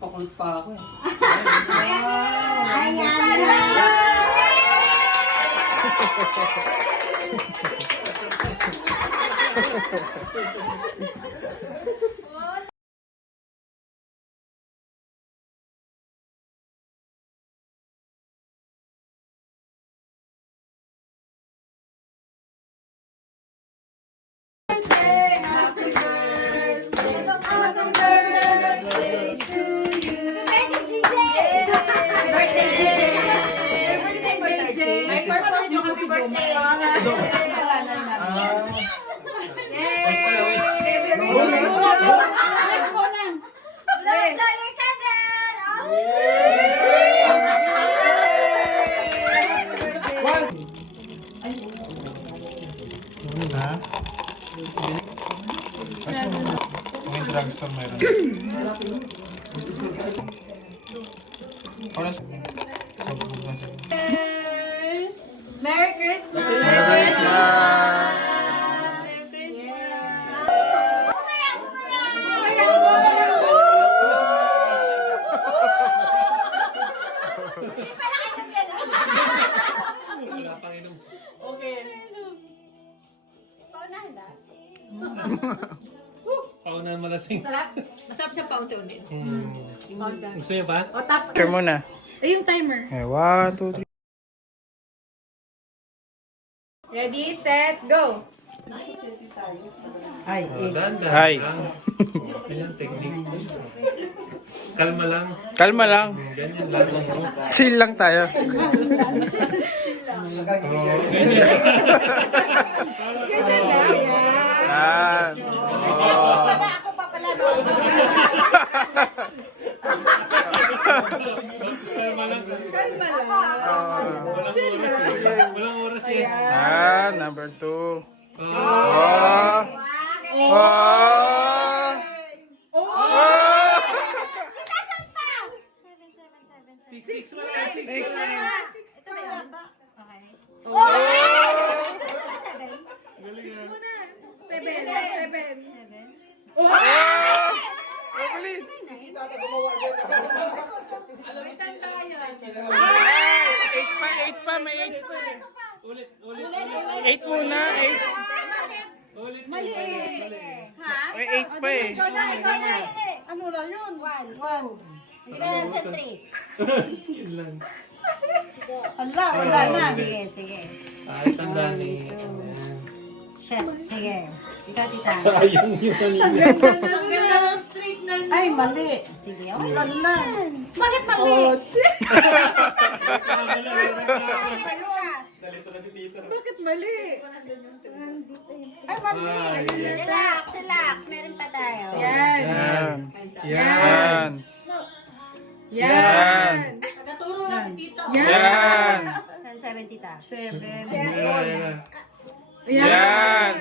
Pakult pa ako eh. May drugstore meron. Oras. Merry Christmas! Merry Christmas! Wala pang inom. Okay. Paunahan ba? Paunahan malasing. Sarap. Masarap siya paunti-unti. Gusto niyo ba? O tap. Share muna. Yung timer. 1, 2, 3. Ready, set, go! Hi. Hi. Ganyan technique. Kalma lang. Kalma lang. Ganyan lang. Chill lang tayo. Yan. Oh. Ako pa pala no. Kalma lang. Kalma lang. Walang oras eh. Yan, number 2. Oh. Oh. Oh. Six mo na. Ito na yun. Okay. Six muna. Seven. Oh, bilis. Eight pa, may 8 pa. Ulit. 8 muna, 8. Ulit. Mali eh. Ha? May 8 pa eh. Ikaw na. Ano na yun? One. Hindi ka lang sa three. Yun lang. Hala, wala na. Sige. Ay, tandaan eh. Shit, sige. Ikaw, tita. Sayang yun kanina. Ay, mali. Sige, okay lang lang. Bakit mali? Bakit mali? Ay, mali. Relax. Meron pa tayo. Yan. Yan. Yan. Nagtuturo na si Tito. Yan. San 7, tita? 7. Yan.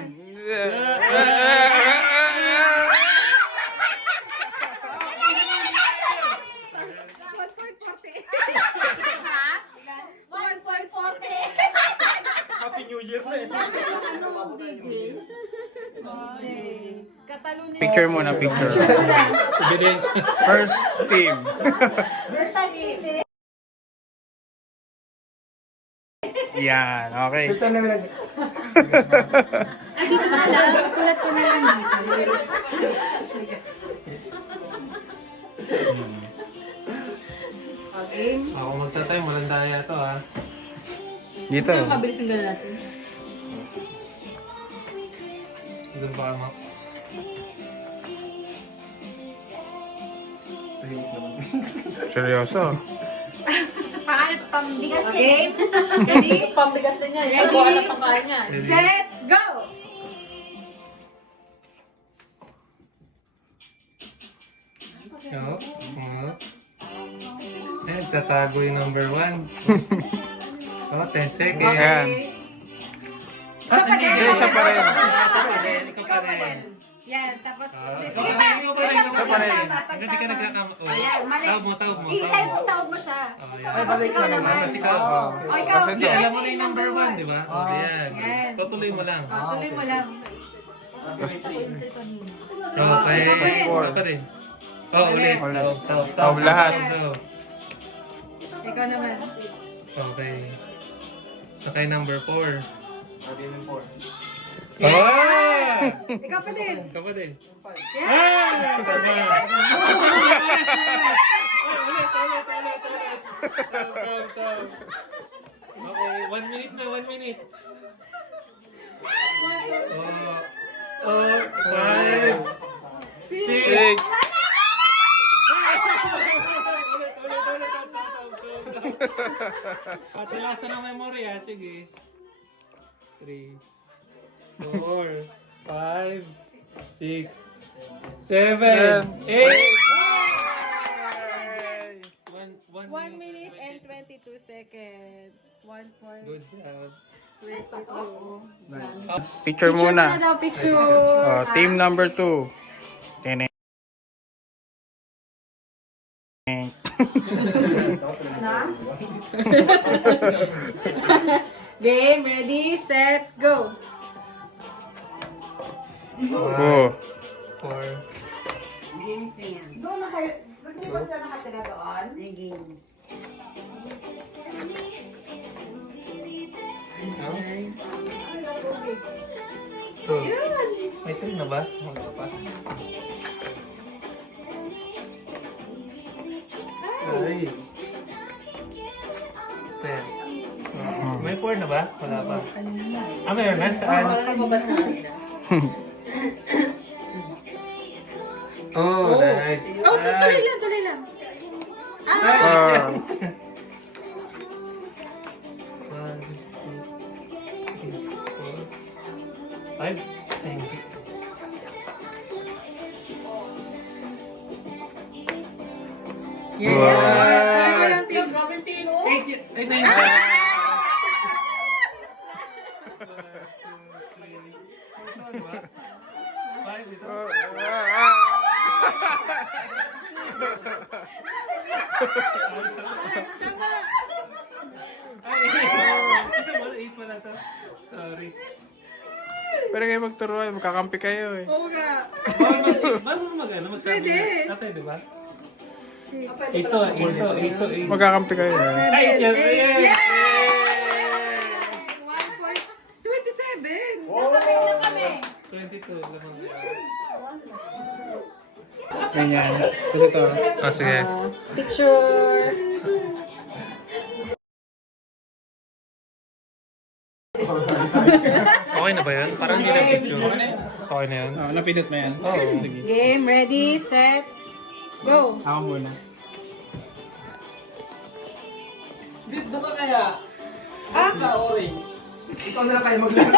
Happy New Year na eh. Ano, DJ? Picture muna, picture. Evidence. First team. Yan, okay. Sulat ko na lang dito. Ako magtatay, walang daya to ha. Dito. Mabilis yung gano'n natin. Doon pa kama. Seryoso. Paano pambigas Game? Ready? Pambigas na niya. Ready? Ikaw ang pangkain niya. Set, go! Oo. Eh, tatago yung number 1. Oh, 10 seconds. Yan. Siya pa din. Hindi, siya pa rin. Ikaw pa din. Yan, tapos, sige Ikaw pa. pa rin. Siya pa rin. Hindi ka nagkakama. Oh, Ayan, mali. Tawag mo. Itawag mo siya. Oh, yan. Tapos ikaw naman. Tapos ikaw. O, ikaw. Kasi Hindi, ito. alam mo na yung number 1, di ba? Oh, yan. Yan. Tutuloy mo lang. Tuloy mo lang. Okay. Four. Ikaw pa rin. Oh, ulit. Ulit. Taw. Taw lahat. Taw. Ikaw naman. Okay. Sakay number 4. Yeah! Ah! Ikaw pa din. Ikaw pa din. Yeah! Ah! Tama. Taw. Okay, 1 minute na, 1 minute. Oh, 5, 6. Patilasan ng memory ah, sige. 3, 4, 5, 6, 7, 8. 1 minute and 22 seconds. 1 for Good job. 22. Picture muna. daw, picture. Team number 2. Tene. Game, ready, set, go. Oh. 4. Doon na kayo. Doon ba sila nakatira doon? Games. So, may 3 na ba? Wala pa. Ay. 10. May 4 na ba? Wala pa. Ah, mayroon na? Saan? Lumabas na kanina. Oh, nice. Oh, tuloy lang, tuloy lang. Ah. 5. Thank you. Yeah. Yung grabe yung tino. 8, 9. 5 ito. Ay, ito wala 8 pala to. Sorry. Pero kayo magturuan, magkakampi kayo eh. Oo nga. Bawal mo magsabi. Pwede. Pwede ba? Ito. Magkakampi kayo eh. Ay, yan. Yeah! Yes! 1.27. Nakapit na kami. 22. Lamang. Ganyan. Kasi to. Ah, sige. Picture. Okay na ba yun? Parang hindi na picture. Okay na yun? Napindot mo yan. Oo. Game, ready, set, go. Ako muna. Dito ka kaya? Sa orange. Ikaw na lang kayo maglaro.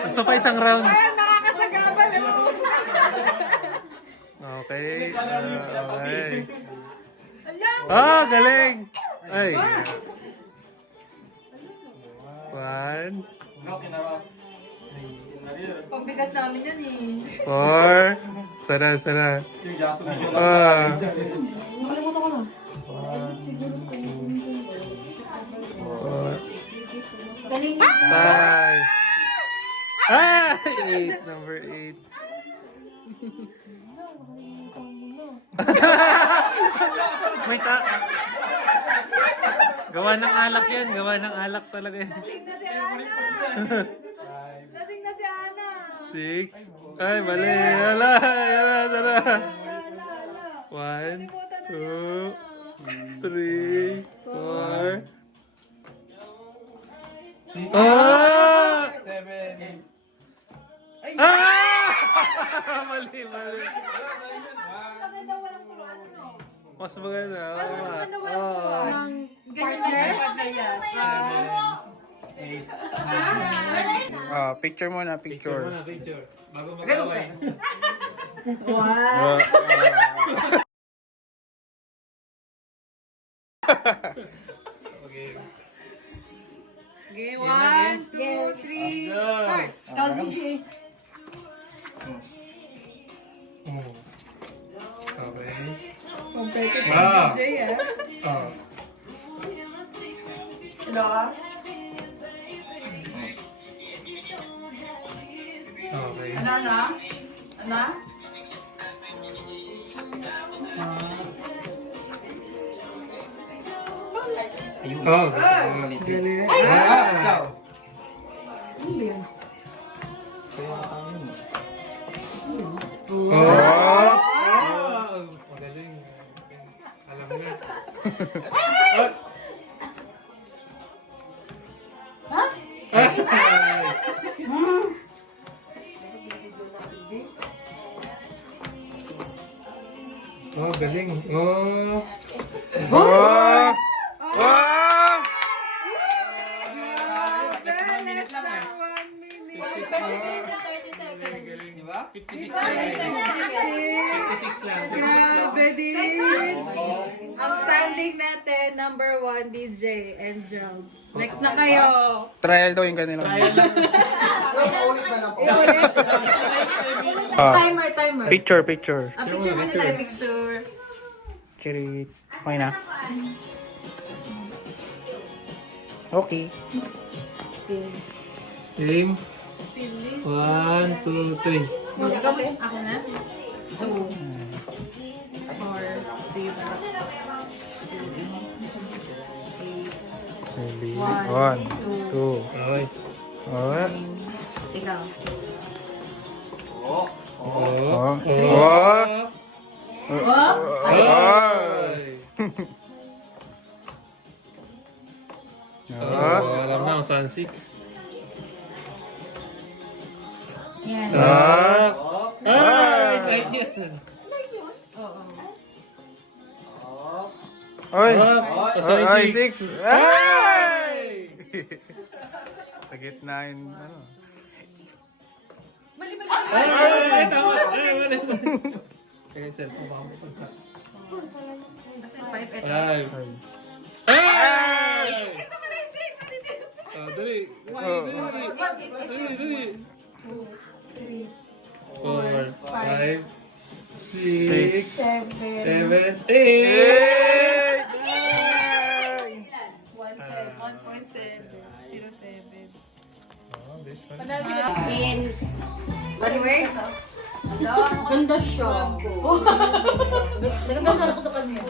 Gusto pa isang round. Ay, nakakasagaban. Okay. Okay. Ah, galing! Ay. 1, Pambigas namin yan eh. 4. Sana. Yung yaso mo. Ah. Galing. 5. Ah! 8. Number 8. May Gawa ng alak yan. Gawa ng alak talaga yan. Lasing na si Ana. Lasing na si Ana. 6. Ay, mali. Ala. Tara. 1, 2, 3, 4. Ah! 7. Ah! Mali. Maganda walang turuan, no? Mas maganda. Maganda walang Oo. turuan. Partner? Picture muna, Picture picture. muna, picture. Bago mag-away. Okay. Game, Game na, 1, 2, 3, Go. start. Kalbishi. Okay. Competitive Ah. DJ, ah. Oh. Hello, ah. Okay. Ana? Oh. Ciao. Oh. Magaling. Alam na. Oh, galing. Oh. Oh! Oh! Less than 1 minute. Di ba? 56 lang. Grabe din. Ang standing natin, number 1, DJ Angels. Next na kayo. Trial daw yung kanilang. Timer. Picture. Picture muna tayo, picture. Chirit. Okay na. Okay. Game. 1, 2, 3. Ikaw mo, ako na. 2, 4, 0, 8, 1, 2. Okay. Alright. ikaw. Oh. Oh. Ay. Oh. Alam na, saan 6? Yan. Ay, kahit yan. Oo. Oy! Sorry, Ay, 6. 6! Ay! Sa gitna yung ano. Mali. Ay, tama. Ay, mali. Kaya cellphone baka mo pagka. 5, ito. 5. Ay! Dali. Dali. 4, 5, 6, 7, 8. 1.707. Oh, this one. Anyway. Ganda siya. Naganda siya ako sa kanya.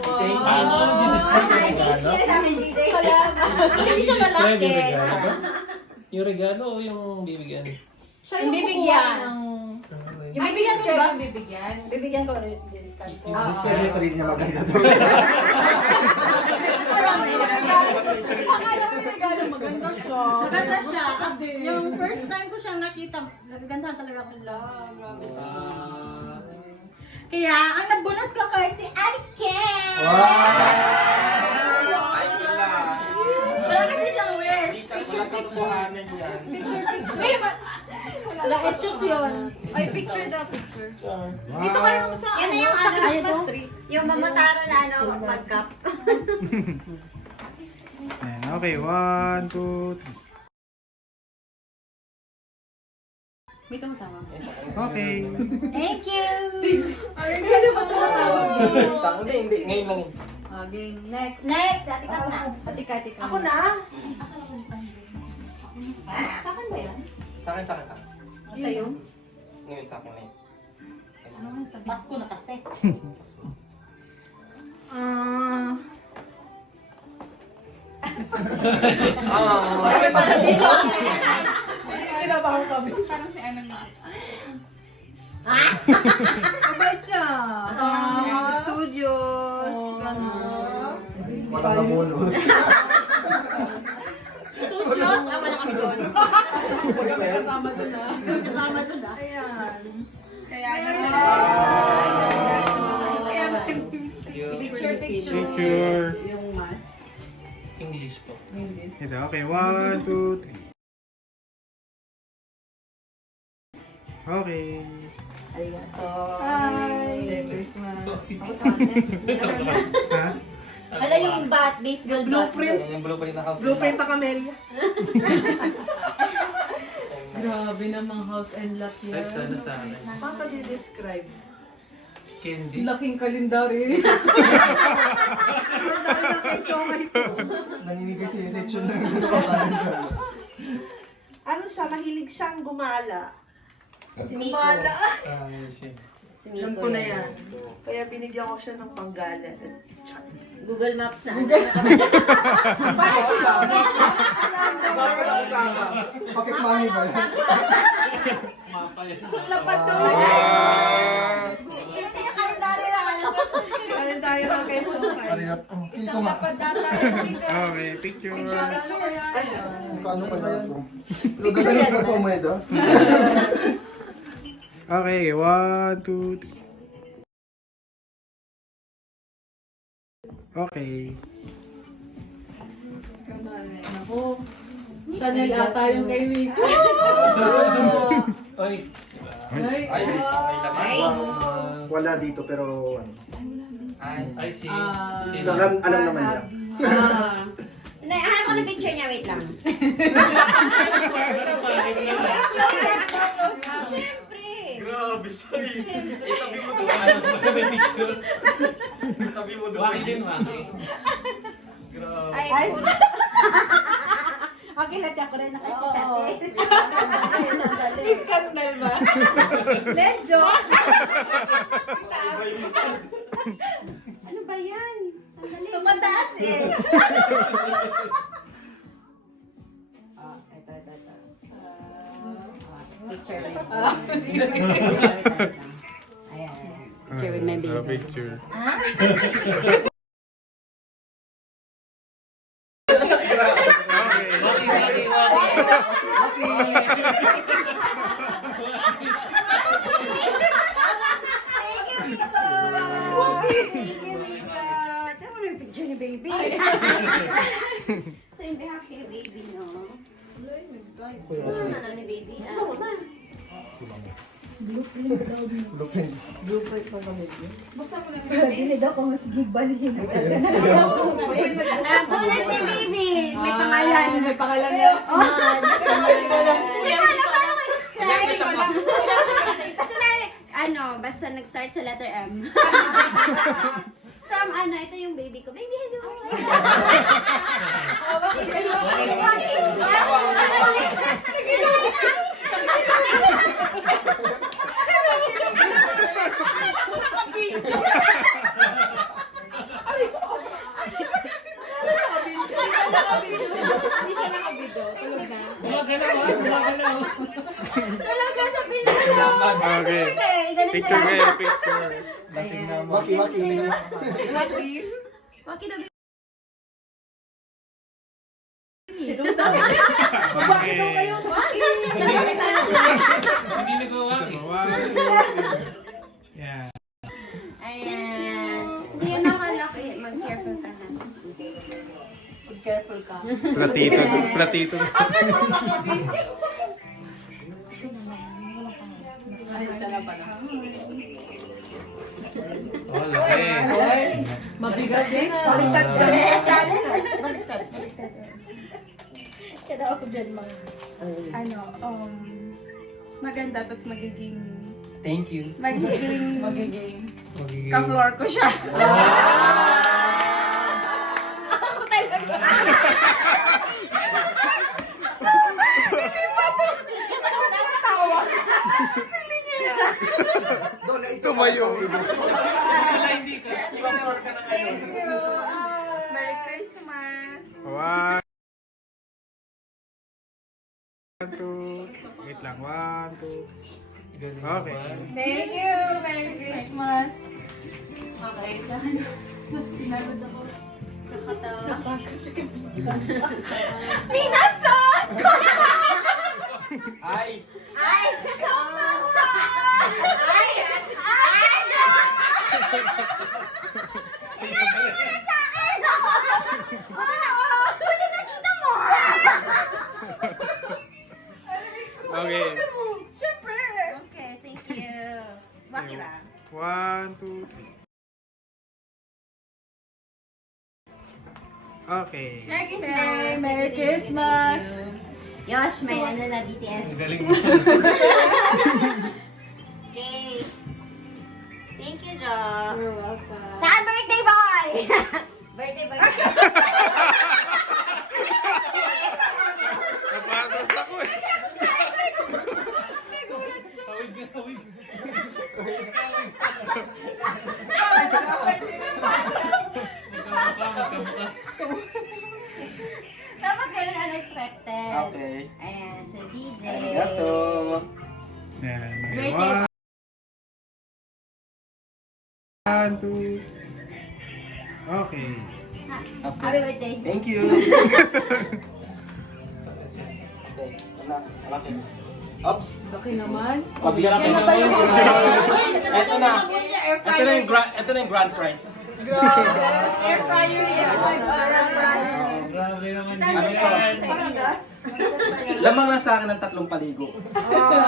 Hindi siya lalaki. Yung regalo o yung bibigyan? Siya yung bibigyan. Yung bibigyan ko ba? Bibigyan ko rin this card. Discover sa rin niya maganda to. Akala ko yung regalo, maganda siya. Maganda siya. Yung first time ko siyang nakita, nagagandahan talaga ako sila. Grabe. Kaya, ang nagbunot ko kay si Ken. Wala kasi siyang wish. Picture. Like-shoes yun. Ay, picture daw, picture. Dito kayo sa Yan na yung sa ano, Christmas ano? tree. Yung mamataro na ano, mag-cup. Ayan, okay, 1, 2, 3. May tumatawa. Okay. Thank you! Sa akin hindi. Ngayon lang. Game. Next. Next, atikat na. Atikat. Ako na? Sa akin ba yan? Sa akin. Sa'yo? Ngayon sa akin na yun. Pasko na kasi. Kinabahan kami. Parang si ano na. Mabait siya. Studios. Gano'n. Wala na bunot. Studios? Ah, wala kami doon. Kasama doon na. Kasama doon ah. Ayan. Picture. Picture. English po. Ito, okay, 1, 2, 3. Okay. Hi. Ha? Hala yung bat, baseball bat. Yung blueprint na house. Blueprint na Camellia. Grabe namang house and lot Ay, sana sa akin. Paano ka describe? Candy. Laking kalendary. Ang dami na kay Choma ito. Nanginigay siya yung section ng kalendar. Ano siya, mahilig siyang gumala. Si Miko. Si Alam Miko ko na yan. Kaya binigyan ko siya ng panggalan. Google Maps na. Para si Lola. Bakit mami ba yan? Lapat daw. Ito yung kalendari na ano. Kaya tayo lang kay Shokay. Ariat. Ito nga. Okay, picture. Kano pa yan po? Gagaling pa sa umeda. Okay, 1, 2, 3. Okay. Chanel ata yung kay Miko. Ay. Wala dito pero ano. Ay, si... Alam naman niya. Hanap ko ng picture niya, wait lang. Siyempre. Grabe siya eh. Itabi mo doon. May picture. Itabi mo doon. Waki din, waki. Grabe. Ay, Okay, natin ako rin nakikita. Scandal ba? Medyo. ano ba yan? Sandali. Tumataas eh. Ito. Picture with Ayan. Picture with my baby. Picture. Waki, waki. Thank you, Miko! Thank you, Miko! Tama na yung picture ni baby. So, hindi happy yung baby, no? Ano na ni baby? Blueprint. Hindi daw ko mas gigbalhin. Bullet ni baby! May pangalan. May pangalan niya. Hindi ko alam paano mag-describe. Ano, basta nag-start sa letter M. From ano, ito yung baby ko. Baby, hello! Hindi siya nakabidyo. Tulog na. Gumagalaw. Tulog ka sa pinalo! Okay. Picture kayo, picture. Lasing na mo. Waki. Waki daw. Bakit daw kayo? Hindi nagwawaki. 1, 2, 3. Yeah. Ayan. Hindi yun nakalaki. Mag-careful ka na. Careful ka. Platito. Ay, siya na pala. Oh, laki. Mabigat din ah. Baliktad ka. Kada ako dyan mga. Maganda, tapos magiging Thank you. magiging Magiging... ka-floor ko siya. Doon, Tumayo. Wala, hindi ka. Merry Christmas! 1, 2. Wait lang. 1, 2. Okay. Thank you! Merry Christmas! Okay, saan? Pinagod ako. Nakatawa. Minasot! Ay! Ay! Come on! Ay! Buti nakita mo! Okay. Siyempre! Okay, thank you. Waki lang. 1, 2, 3. Okay. Merry Christmas! Okay, Merry Christmas! Yosh, may ano na BTS. Ang galing mo. Okay. Thank you, Jo. You're welcome. Saan birthday boy? Birthday boy. Napatos ako eh. Dapat ganun unexpected. Okay. Ayan, si DJ. Arigato. Yan. Birthday. 1, 2. Okay. Happy birthday. Thank you. Okay. Malaki. Oops. Okay naman. Pabigyan natin. Yan na ba yung Ito na. Ito na yung grand prize. air fryer yes, my Grabe naman din. Ano to? Lamang lang sa akin ng 3 paligo. Okay.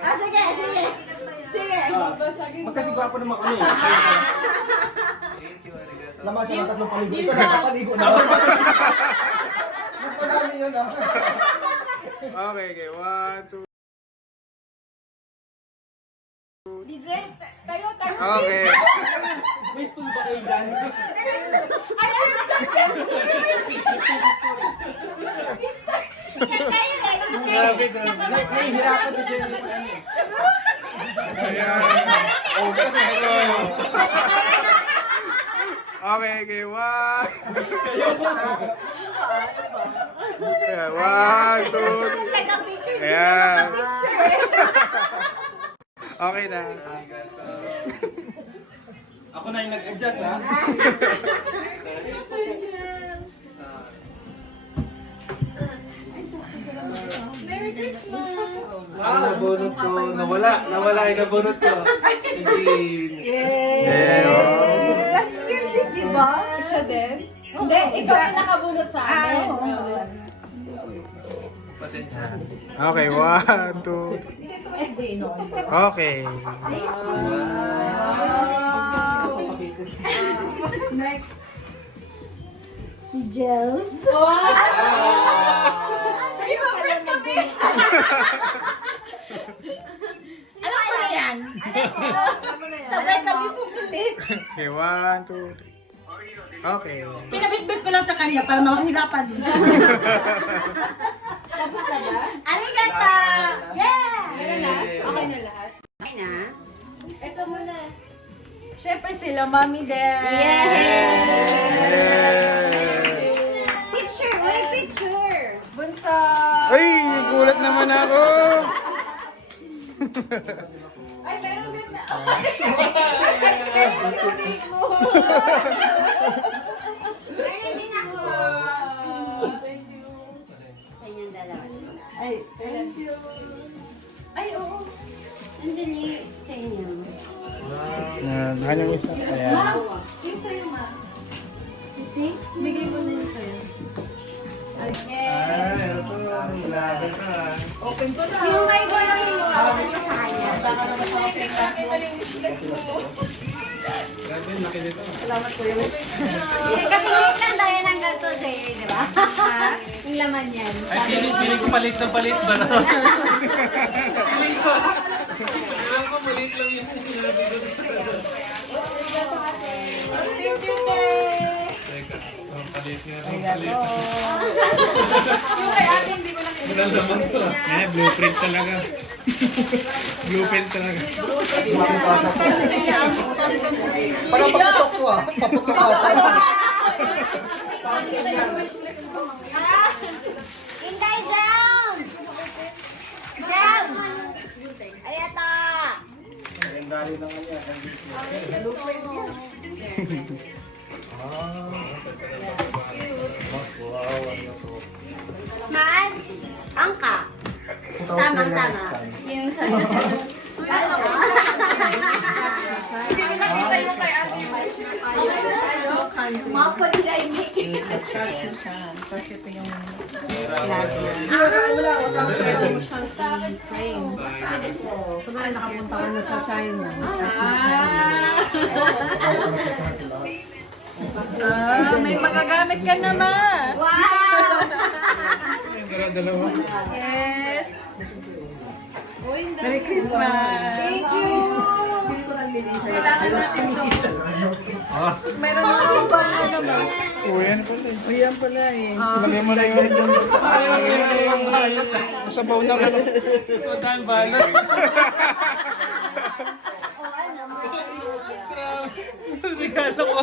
Ah, sige, sige. Sige. Magkasigwapo naman kami. Lamang siya ng 3 paligo. Ito nakapaligo na. Mas madami yun ah. Okay, okay. 1, 2. DJ, tayo. Okay. May stool ba kayo dyan? Grabe doon. Nahihirapan si Jenny. Ayan. Okay, okay. 1. Ayan, 1, 2. Taga-picture. Ayan. Okay na. Ako na yung nag-adjust ha. Merry Christmas. Nabunot ko. Nawala yung nabunot ko. Sige. Last year din, di ba? Siya din? Hindi, ikaw yung nakabunot sa amin. Pasensya. Okay, 1, 2. Okay. Next. Gels. Di ba, friends kami? Ano ba yan? Sabay kami pupilit. Okay, 1, 2, 3. Okay. Pinabitbit ko lang sa kanya para mahirapan din siya. Tapos na ba? Arigato! Yeah! Meron na? Okay na lahat? Okay na? Ito muna. Siyempre sila, Mami din. Picture! May picture! Bunso. Ay, nagulat naman ako. Ay, meron din na. Meron din ako! Sa inyong dalawa. Ay, thank you. Ay, oo. Nandali sa inyo. Yan, kanyang isa. Ayan. Yung sa'yo, Ma. Okay? Bigay mo na yung sa'yo. Ay, ito. Grabe ka. Open ko na. Yung kay Boy ang iwasan ko sa kanya. Grabe, laki nito. Salamat po yun. Kasi wait lang tayo ng ganito, Jay, di ba? Yung laman yan. Ay, feeling ko palit na palit ba na? Feeling ko palit lang yung sinabi ko sa kanya. Teka, ang palit nga. Ang palit. Yung kay ate, hindi ko lang Maganda naman to. Eh, blueprint talaga. Blueprint talaga. Parang paputok ko ah. Paputok ka. Inday Jones! Jones! Arigato! Ang dali lang yan. Mads, angka. Tama. Yung sa'yo. Mga pwede kayo Tapos ito yung lagi. Wala ko sa pwede mo siyang frame. Kunwari nakapunta ka na sa China. May magagamit ka naman. Wow! Dalawa. Yes. Merry Christmas. Thank you! Kailangan natin ito. Meron na akong bang ano ba? Uyan pala eh. Ayan pala eh. Lagyan mo na yung sabaw na ano. Ito time balot. Regalo ko.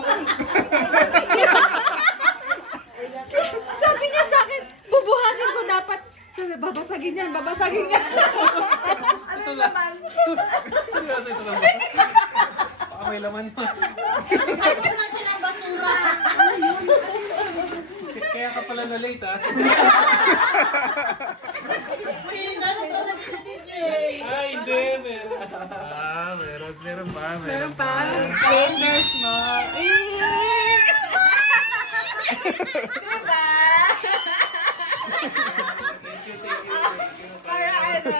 Sabi niya sa akin, bubuhatin ko dapat. Sabi, babasagin yan, babasagin yan. Ito lang. Seryoso, ito lang ba? Baka may laman pa. Sabi ko lang siya ng basura. Kaya ka pala na late ah. Uy, gano'n pa naman si DJ. Ay, hindi. Meron. Meron pa. Meron pa. Fingers mo. Diba? Para ano?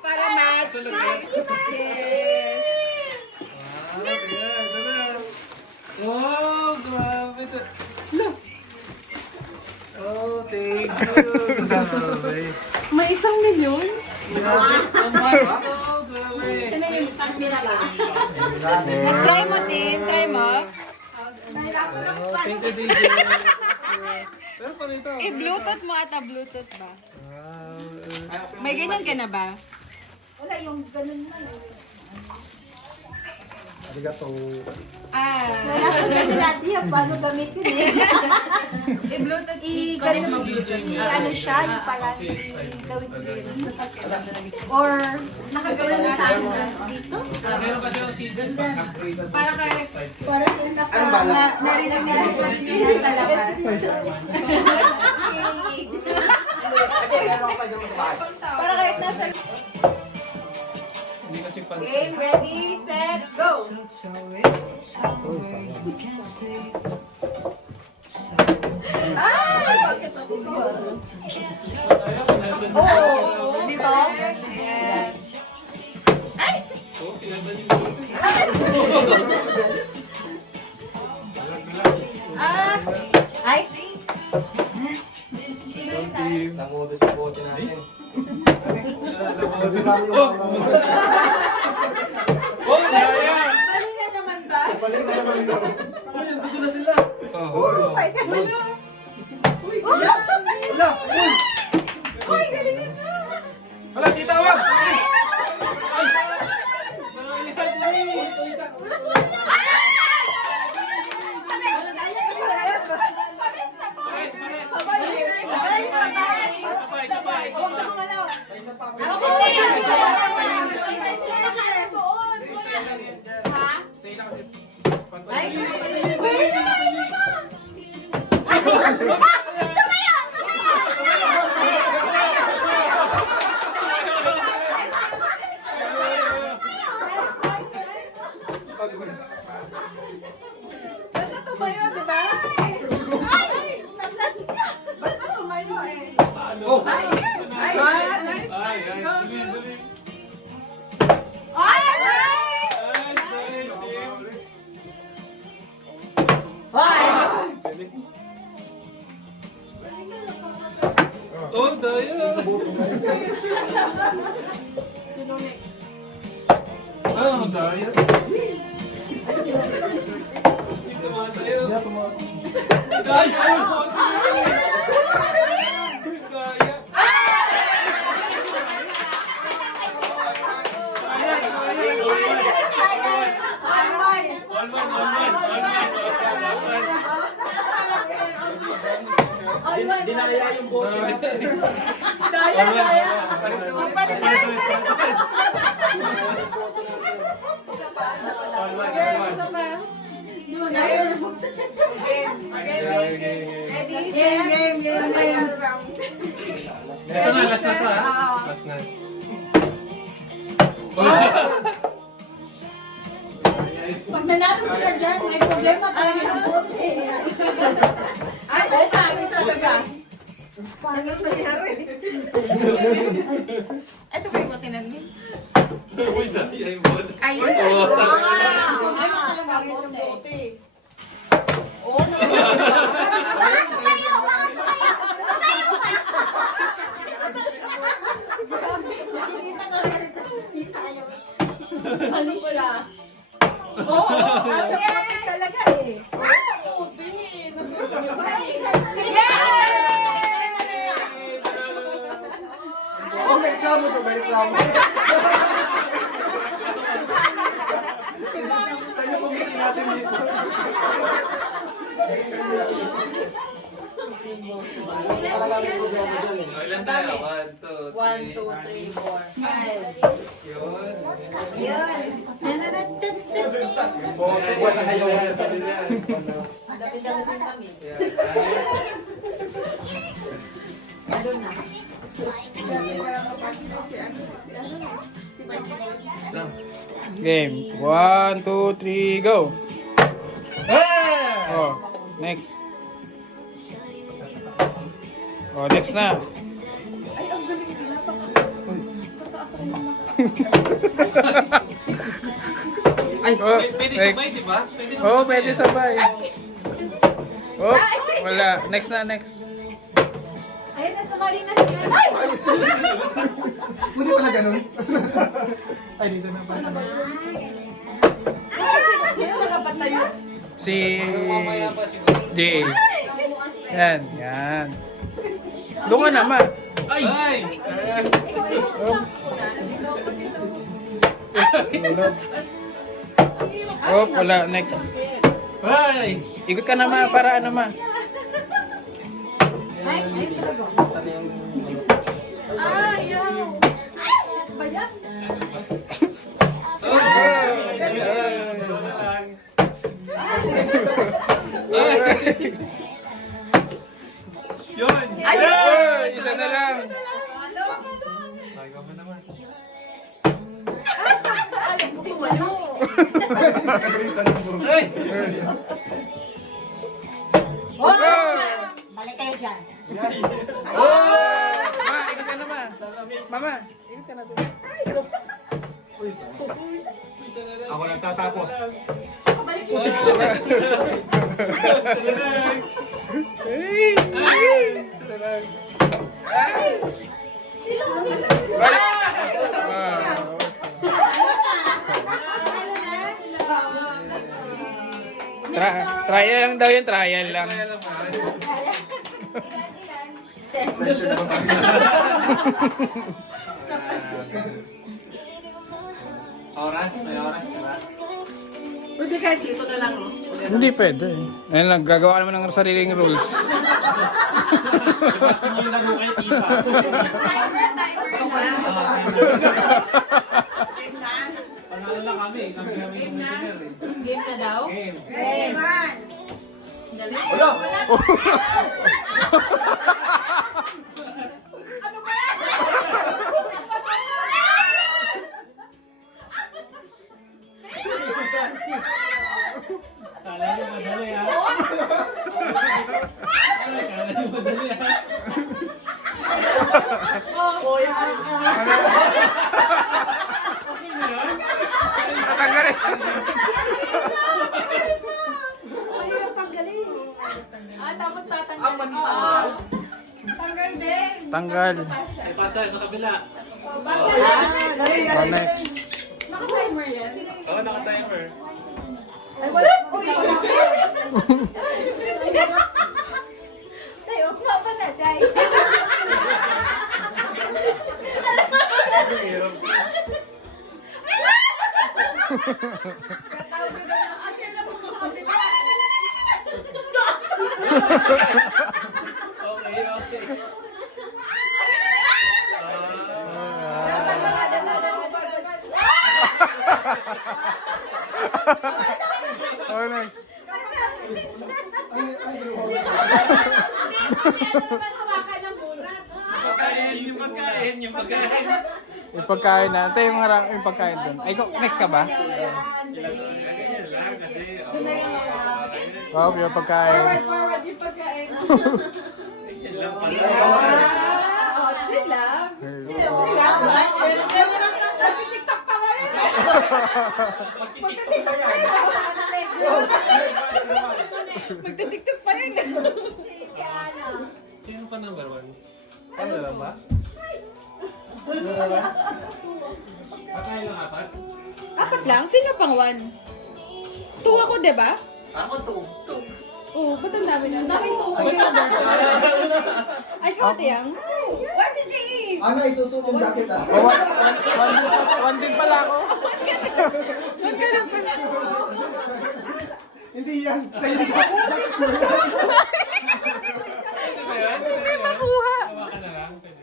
Para match. Yes. Oh, grabe. Oh, thank you. Grabe. May 1 milyon? Grabe. Oh my God, grabe. Sino yung pagsira ba? Na-try mo din. Try mo. Oh, thank you, DJ. Pero pa rito. I-bluetooth mo ata. Bluetooth ba? May ganyan ka na ba? Wala, yung ganun na. Arigato. Ah. Wala ko kasi dati yung paano gamitin eh. I-bluetooth. I-ganun mo. I-ano siya, yung parang i-gawin din. Or nakagano'n na tayo dito. Meron kasi yung CD. Para kay... Para yung Narinig ni mo rin yung nasa labas. Para kahit nasa... Hindi kasi pan... Game, ready, set, go! Oo, dito. Yes. Oh, kinaban yung... Ay, Namodo sa bote natin. Namodo namin yung mga Oh, kaya! Mali na naman ba? Balik na naman daw. Dito na sila. Oh, Wala, tita, wag! Basta tumayo, di ba? Basta tumayo eh. Oh! Ay, nice. Ay, ay, Go, dali, go. dali. Ay, nice! Ay, nice, Tim. Oh, daya. Oh, daya. Ito mga sayo. Daya, ay, konti. Daya. Dinaya yung bote natin. Daya, daya. Gusto ba? Game, ready, set, round. Ito na, last na to ha. Last na. Pag nanalo sila dyan, may problema tayo ng bote. Ay, sabi talaga. Paano nangyari? Ito ba yung bote namin? Uy, daya yung bote. Ayun. Oo, sabi ko na. Ayun talaga yung bote. Mali siya. Oo, kasi talaga eh. Sa bote. may reklamo siya, may reklamo. Saan yung committee natin dito? Ilan tayo? 1, 2, 3. 1, 2, 3, 4, 5. Yun. Buwan na kayo. Dami-dami din kami. Game. 1, 2, 3, go! Ah! Oh, next. Oh, next na. Ay, Oh, pwede next. sabay, di ba? Pwede naman Oh, sabay. pwede sabay. Oh, wala. Next na, next. Ayun, nasa mali na siya. Hindi pala ganun. Ay, dito na pa. Sino nakapatayo? Si Mamaya pa siguro. Jay. Yan, yan. Doon ka naman. Ay! Ay! Tulog. Oh, wala. Next. Ay! Ikot ka naman para ano ma. Yun! Ay, isa na lang. Taga mo naman. Ay! Balik kayo dyan. Ma, ikot ka naman. Mama, ikot ka na doon. Ako nagtatapos. Ay! Trial lang daw yun, trial lang. Pressure na ba? Oras? May oras ka ba? Pwede kahit dito na lang, no? Hindi pwede. Ayun lang, gagawa ka naman ng sariling rules. Panalo na kami. Kami yung winner eh. Game na daw? Game. Kala nyo madali ha? Kala nyo madali ha? Tatanggalin. Tapos tatanggalin. Tanggal. Ay, pasa sa kabila. Oh, next. Naka-timer yan. Oo, naka-timer. Tayo, nga ba na, day? Okay, okay. Oh, next. Yung pagkain, yung pagkain. Yung pagkain na. Ito yung pagkain doon. Ay, next ka ba? Ganyan lang kasi. Oh, yung pagkain. Forward yung pagkain. Ganyan lang pala. Oh, chill lang. Nag-tiktok pa rin. Magti-tiktok pa rin. Sino pa number 1? Ano lang ba? Patayin lang apat? Apat lang? Sino pang 1? 2 ako, di ba? Ako 2. Oo, ba't ang dami na? Ang daming 2. Ay, ikaw, Tiyang? What's the James? Ana, isusuot yung jacket ah. Oh, one din pala ako. Hindi yan. Sa'yo yung jacket mo yan. Hindi makuha. Hawakan na lang. Pwede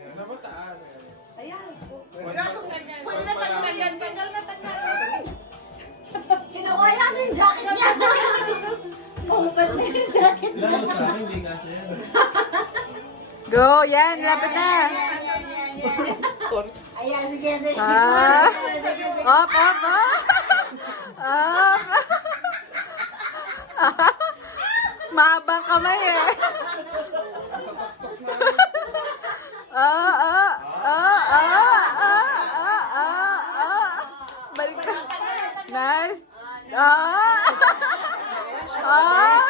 yan. Pwede na tanggal yan. Tanggal na tanggal. Kinuha lang yung jacket niya. Kumpal na yung jacket niya. Lalo sa akin, hindi kasi yan. Go, yan, lapit na. Ayan, sige, sige. Ah. Up, up, up. Up. Maabang kamay eh. Balik ka. Nice.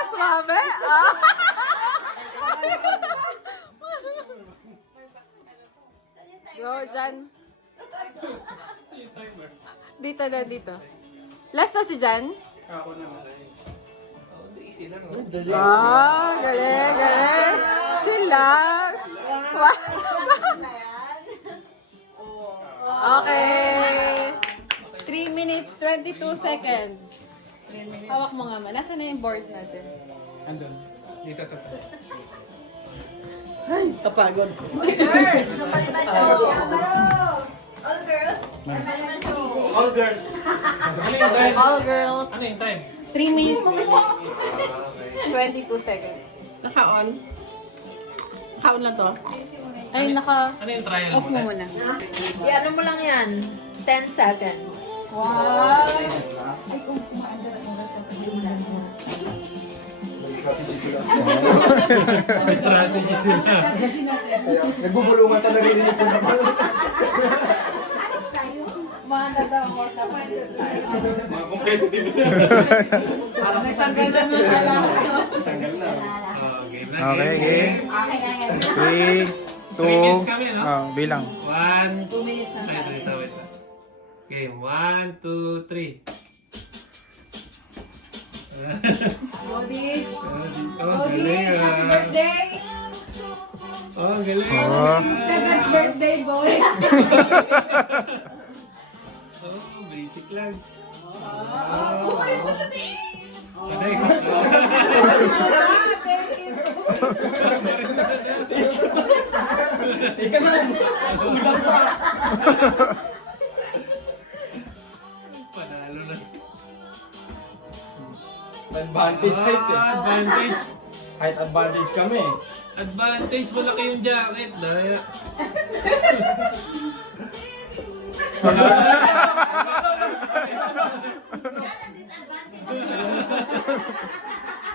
Sumabi. Go, Jan. Dito na, dito. Last na si Jan. Ako na malay. Oh, easy lang. Galing, galing. Chill lang. Okay. 3 minutes, 22 seconds. Hawak mo nga man. Nasaan na yung board natin? Andun. Dito to. Kapagod. Girls, napalitan siya. All girls? Napalitan siya. All girls. Ano yung time? All girls. Ano yung time? 3 minutes, 22 seconds. Naka-on. Naka-on lang to. Ay, naka... Ano yung trial Off mo muna. Ano mo lang yan? 10 seconds. Strategy sila. May strategy sila. Kaya, nagbubulungan pa naririnig ko naman. Mga competitive. Nagsanggal na ng alas. Tanggal na. Oh, game na. Okay, game. game. 3, 3 minutes kami, no? bilang. 1, 2 minutes na. Wait lang. Game, 1, 2, 3. Modich. Oh, galing Happy ah. birthday. Oh, galing. Oh. 7th birthday, boy. Oh, basic lang. Kukunin mo siya, babe. Galing. Panalo na. Advantage height eh. Advantage. Height advantage kami. Advantage, malaki yung jacket. Daya.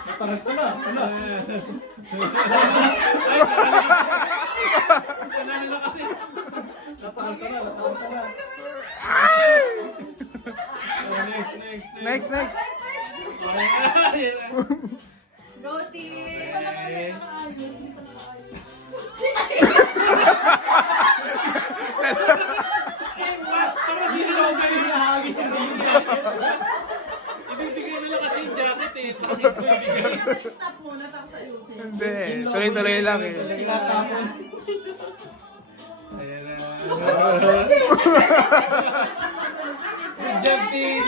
Nataranta na. Ano? Panalo na kami. Nataranta na. Nataranta na. Oh, next. Next. Go, team. Okay. Tapos hindi na ako kayo Nakahagis ang dili. ibibigay nila kasi yung jacket eh. Bakit ko ibigay? Stop muna, tapos ayusin. Hindi. Tuloy-tuloy lang eh. Tinatapon. Ayan na. Good job, team!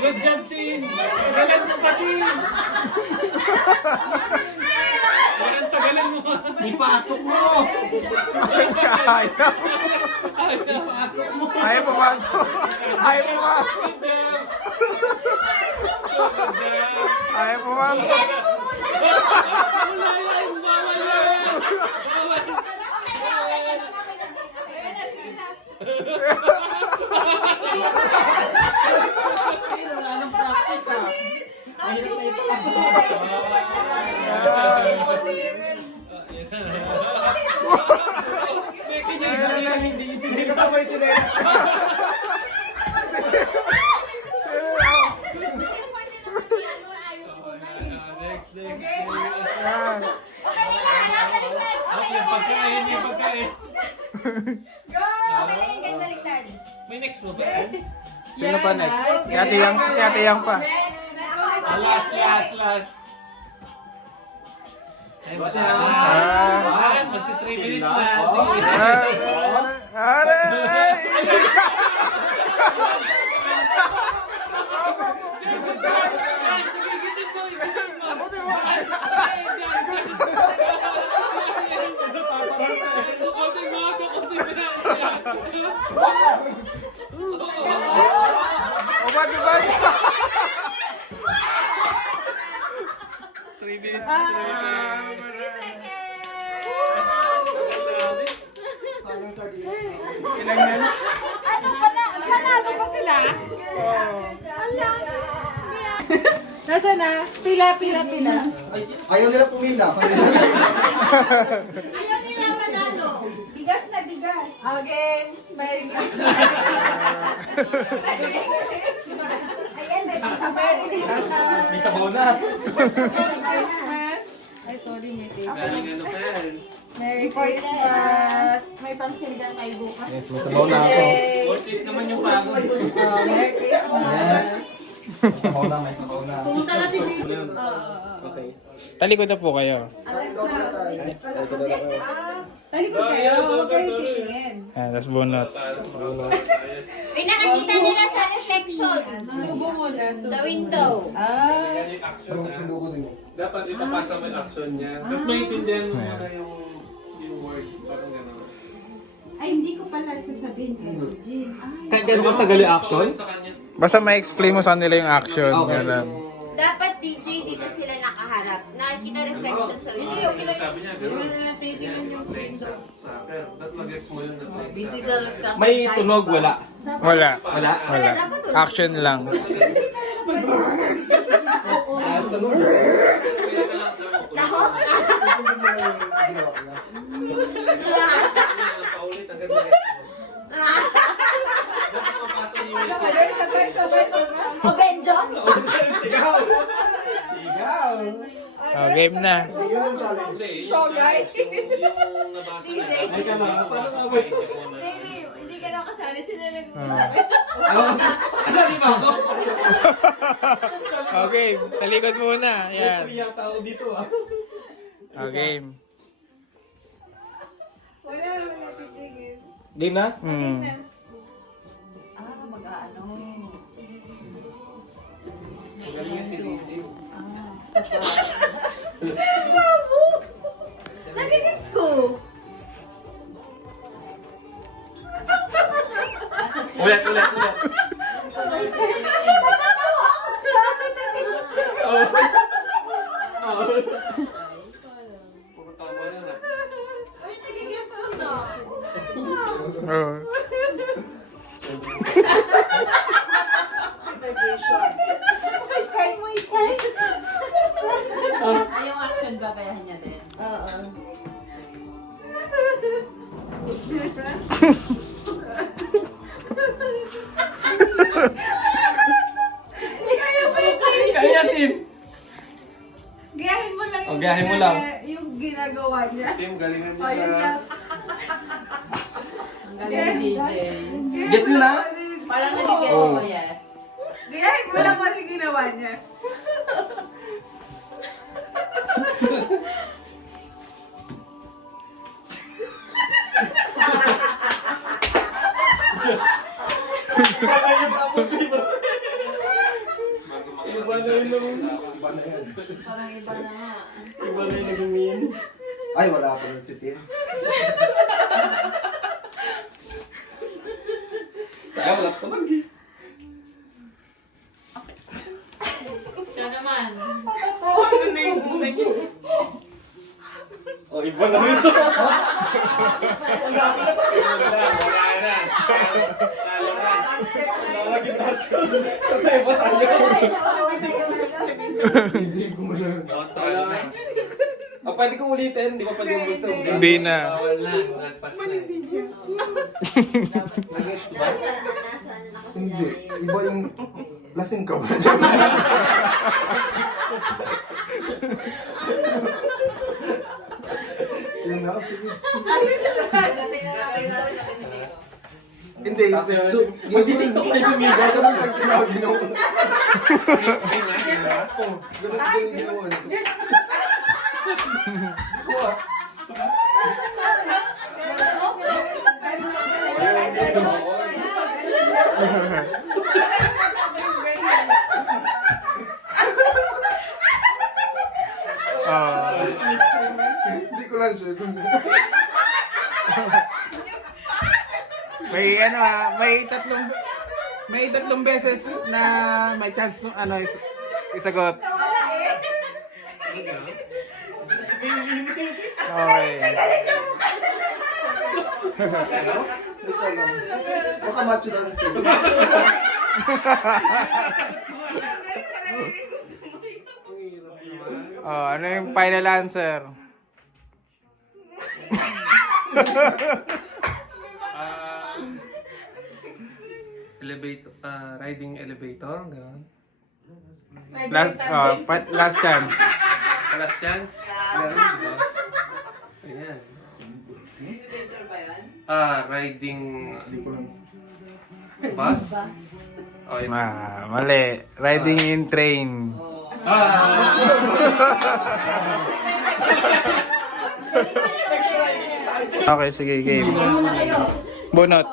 Good job, team! Tagalan mo pa, team! Tagalan mo! Ipasok mo! Ayaw. Ipasok mo! Ayaw pumasok. Ayaw pumasok. Good job! Good job! Ayaw pumasok. Wala yan! Bawal yan! Bawal! Wala nang practice ah. Mahirap na ipasok. Hindi kasama yung chinela. Next. Yan. Yung pagkain, yung pagkain. Go! Okay na yung ganda-ligtad. May next mo ba? Sino pa next? Si Ate Yang pa. Last. Magti 3 minutes na. Aray! O, ba't ba? 3 minutes. Sayang sardinas. Ilan yan? Ano pala? Panalo pa sila? Nasa na? Pila. Ayaw nila pumila. Ayaw nila manalo. Bigas na bigas. Okay. Merry Christmas. Ayan, may pagkakas. May sabaw na. Ay, sorry, may tape. Galing ano pa yan? Merry Christmas. May pangsindan kayo bukas. Yes, may sabaw na ako. Worth it naman yung pagod. Merry Christmas. May sabaw na, may sabaw na. Pumunta na si Bibi. Okay. Talikod na po kayo. Talikod kayo. Huwag kayong titingin. Tapos bunot. Uy, nakakita nila sa reflection. Subo mo na. Sa window. Ah. Yan yung action Pero na. sundo ko din. Dapat ipapasa mo yung action niya. Dapat maintindihan mo muna yung word. Parang gano'n. Ay, hindi ko pala sasabihin kay Jim. Kahit ganun tagal yung action? Sa kanya. Basta ma-explain mo sa nila yung action. Ganun. Dapat DJ dito sila nakaharap. Nakikita reflection sa window. Sabi niya, gano'n. Titingnan yung window. Soccer. Ba't mag-gets mo yun na Busy sa May tunog, wala. Wala. Wala. Wala. Action lang. Tahok. Ginawa ko na. Paulit, ang ganda gets mo. Dapat mapasa niyo yung Sabay. O Benjong. Sigaw! Sigaw! Game na. Yun ang challenge. Show, right? Yung nabasa na yun. Ay ka lang, paano sa away? Hindi ka na kasali. Sila Kasali ba ako? Okay, talikod muna. Yan. May tao dito ah. Game. Wala titingin. Game na? mag-ano. Magaling nga si Lily. Nagigits ko. Ulit. Puro tama yan ah. Ay, nagigets mo na. Oh. Ay, yung action gagayahin niya din. Oo. Kaya Tim! Gayahin mo lang Oh, gayahin mo lang. yung ginagawa niya. Tim, galingan mo Ayun na. lang. Ang galing ni DJ. Gets mo na? Parang nagigets Oh. ko, yes. Gayahin mo lang kung ano yung ginawa niya. Iba na yun naman. Iba na yan. Parang iba na nga. Iba na yung nag-mean. Ay, wala pa rin si Tim. Sayang, wala ka tunog eh. Siya naman. Oh, iba na yun. Wala na. Lalo na. Nalagin taas ko. Sasaya ba tayo? Hindi ko mo na. Wala na. Ah, pwede kong ulitin. Di ba pwede kong ulitin? Hindi na. Bawal na. Nagpas na. Nasa ano na kasi Hindi. namin. Iba yung lasing ka ba? Yun na, sige. Hindi. So, Magtitiktok tayo sumigaw. Ganun lang sinabi nung... Ayun na. Ganun yung ginawa. Oh. Hindi ko lang sure kung... May tatlong beses na may chance isagot. Okay. Hindi ko alam. Baka macho daw na sila. Oh, ano yung final answer? Elevator, riding elevator, gano'n. Last chance. Last chance. Gano'n, diba? Ayan. Riding bus. Oh, ito. Mali. Riding in train. Okay, sige, game. Bunot.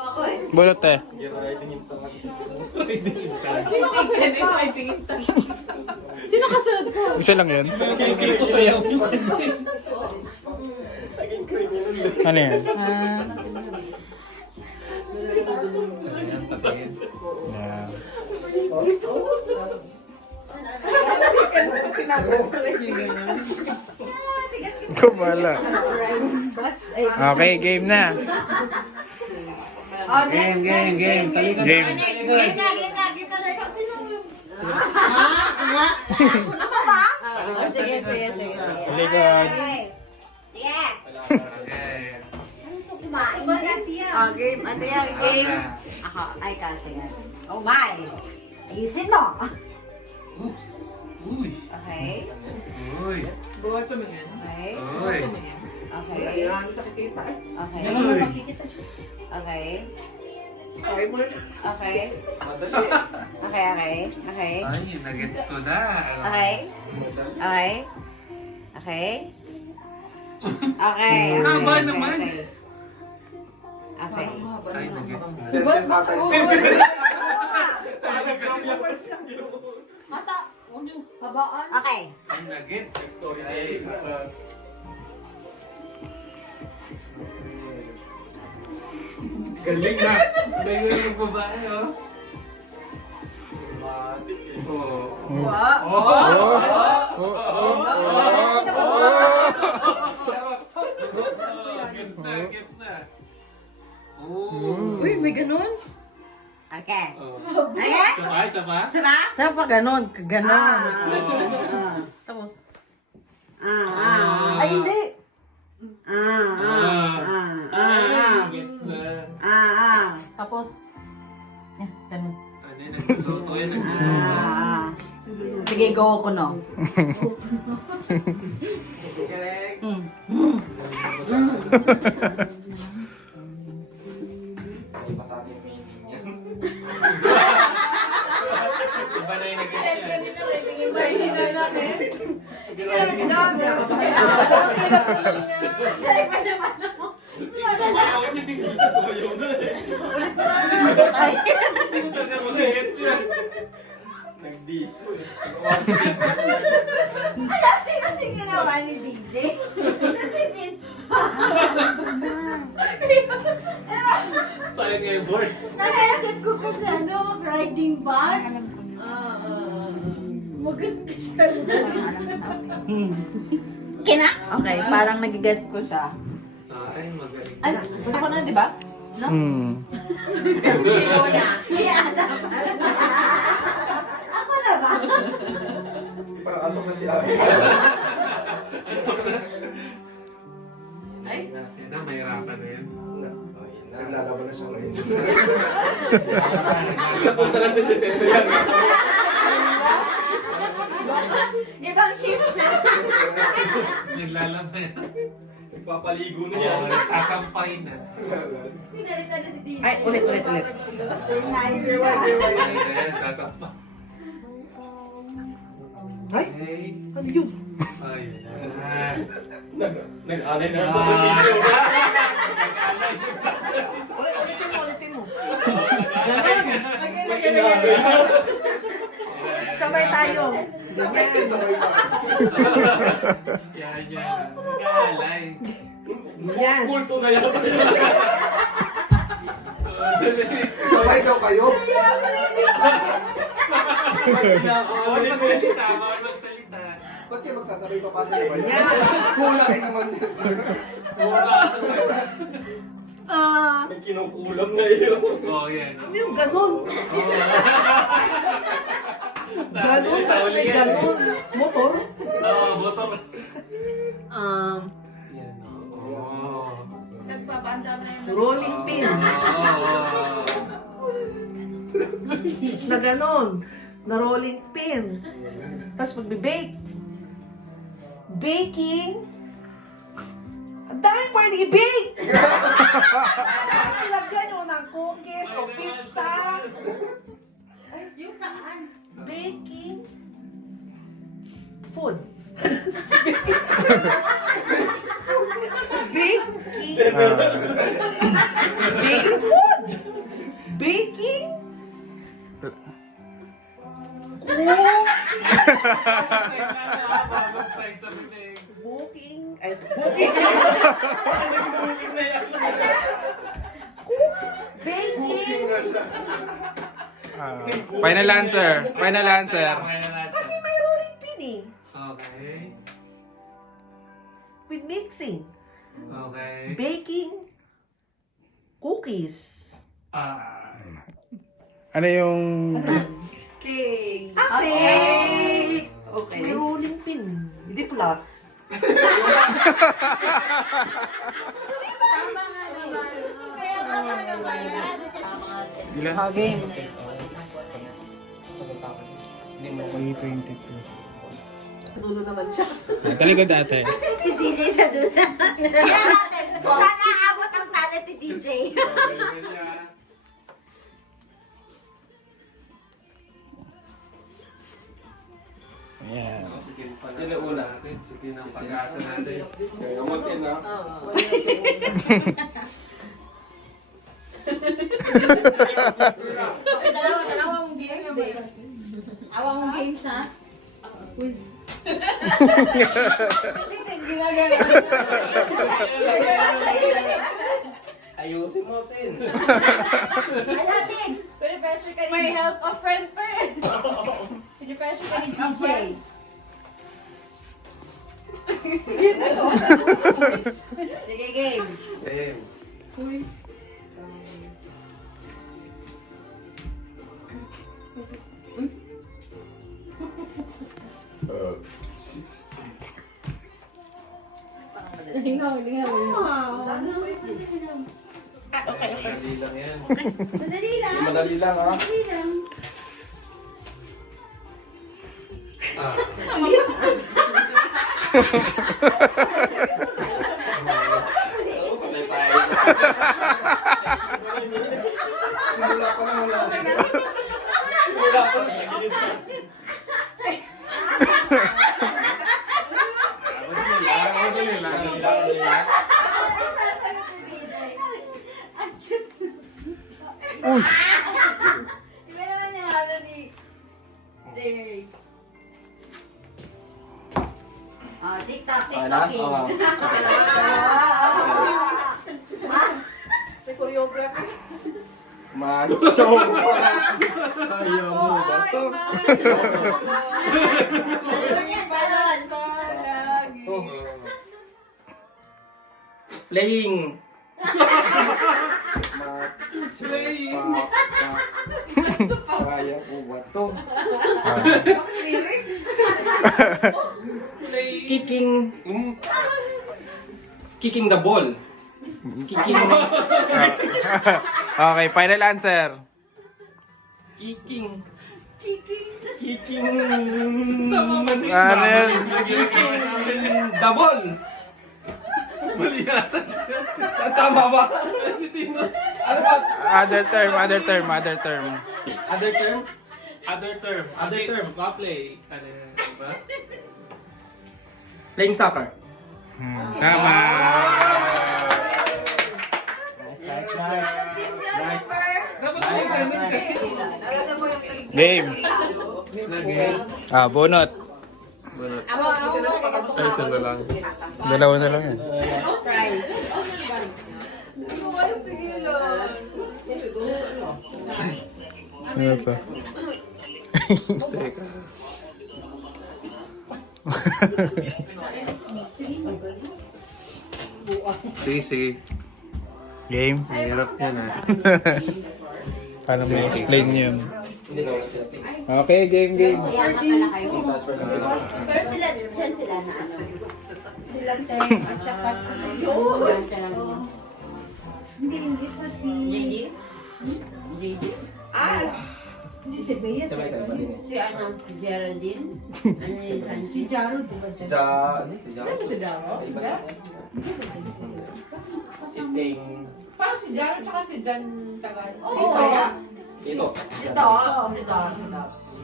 Bunot eh. Sino kasunod ko? Isa lang yun. Hindi ko sayaw yung Ano yan? Ayan, tabihin. Yeah. Kumala. Okay, game na. Game. Game. Game na. Sino yung... Ako ba? Sige. Likod. Okay. Kumain ba natin yan? Game. Ate yan. Game. Ako, ay kasi nga. Oh my! Ayusin mo! Oops. Uy. Okay? Uy. Buhat mo yan. Okay? Uy. Okay? Okay? Uy. Okay? Okay? Okay? Ay, nagets ko na. Okay? Okay? Okay? Okay. Haba naman. Okay. Ay, nagets na. Sentence ata yun. Mata! Habaan. Okay. Ay, nagets. Ay. Galing na. Galing yung babae, oh. Gets na. Oh. Uy, may ganun? Okay. Okay? Sabay. Saan pa ganun? Ganon. Tapos. Ay, hindi. Gets na. Tapos. Yan, ganun. Ano yun? Nagluluto yan. Nagluluto. Sige, go ko no. Iba na yung nag-gets yan. Sumayaw niya, bigla siya sumayaw na. Kasi mo nag-gets yan. Nag-disco. Kasi ginawa ni DJ. Kasi Sayang nga yung board. nasa-isip ko kasi riding bus. Maganda siya. Kina? Okay, parang nagigets ko siya. Ay, magaling. Ay, ako na, di ba? No? Ikaw na. Si Ana. Ako na ba? Parang antok na si Ari. Ay, na, mahirapan na yan. Naglalaban na siya ngayon. Napunta na siya sa sense yan. Ibang shift na. Naglalaba yan. Nagpapaligo na Oo, yan. nagsasampay na. Pinalitan na si DJ. Ay, ulit. Ay, sasampay. Ay, Okay. ano yun? Ayan. Nag-alay na sa permisyo. Ulitin mo. Ganon. Sabay tayo. Sabay pa. Yan, yan. Nag-aalay. Yan. Kulto na yan. Sabay daw kayo. Bawal magsalita, bawal magsalita. Ba't kayo magsasabay pa pa sa iba? Kulay naman yun. May kinukulam na yun. Oo, yan. Ano yung ganon? Ganon, tapos may ganon. Motor? Oo, bottom. Um, Yan, oo. Nagpapandam na yung Rolling pin. Oo. Na ganon. Na rolling pin. Tapos magbe-bake. Baking. Ang dami pwede i-bake! Saan nilagyan nyo ng cookies o pizza? Yung saan? Baking. Food. Baking. Baking food. Baking. Side sa bibig. Booking. Ay, booking. Baking. Final answer. Final answer. Kasi may rolling pin eh. Okay. With mixing. Okay. Baking. Cookies. Ano yung... King. Okay. Okay. May rolling pin. Hindi flat. Tama nga naman. Kaya tama naman. Ilan? Game. 322. Dulo naman siya. Talikod ate. Si DJ sa duna. Yan natin. Sana abot ang talent ni DJ. Ayan. Yun ang una natin. Sige ng pag-asa natin. Kamatin na. Dalawa mong games, babe. Awa mong games, ha? Uy. Ginagana. Ayusin mo, Tin. Alatin! Pinipressure ka May ni help a friend pa eh. Pinipressure ka ni DJ. Sige, game. Same. Uy. Lingaw. Madali lang yan. Madali lang. Madali lang ha. Madali lang. Simula pa lang wala. Madali lang. Uy! Iba naman yung ano ni Jay. Oh, TikTok, TikToking. May choreography. Macho. Ayaw mo ba to? Balon. Playing. Playing. Kaya mo ba to? Lyrics. Kicking. Kicking the ball. Kicking. Okay, final answer. Kicking. Kicking. Ano yun? Kicking the ball. Mali yata siya. Tama ba? Si Tino. Ano ba? Other term, other term, other term. Other term? Other term. Other term. Pa-play. Ano yan? Diba? Playing soccer. Tama. Nice, nice. Dapat mo yung ganun kasi. Game. Bunot. Ay, isa na lang. Dalawa na lang yan. Ano to? Sige, sige. Game. Mahirap yan ah. Paano mo explain yun? Okay, game. Pero sila, dyan sila na ano. Sila Teng at saka si... Hindi sa si... JD? JD? Hindi si Bea. Si ano? Geraldine? Ano yun? Si Jaro, di ba? Si Jaro. Si Jaro? Si Ting. Parang si Jaro tsaka si Jan Tagal. Si Kaya. Ito. Ito.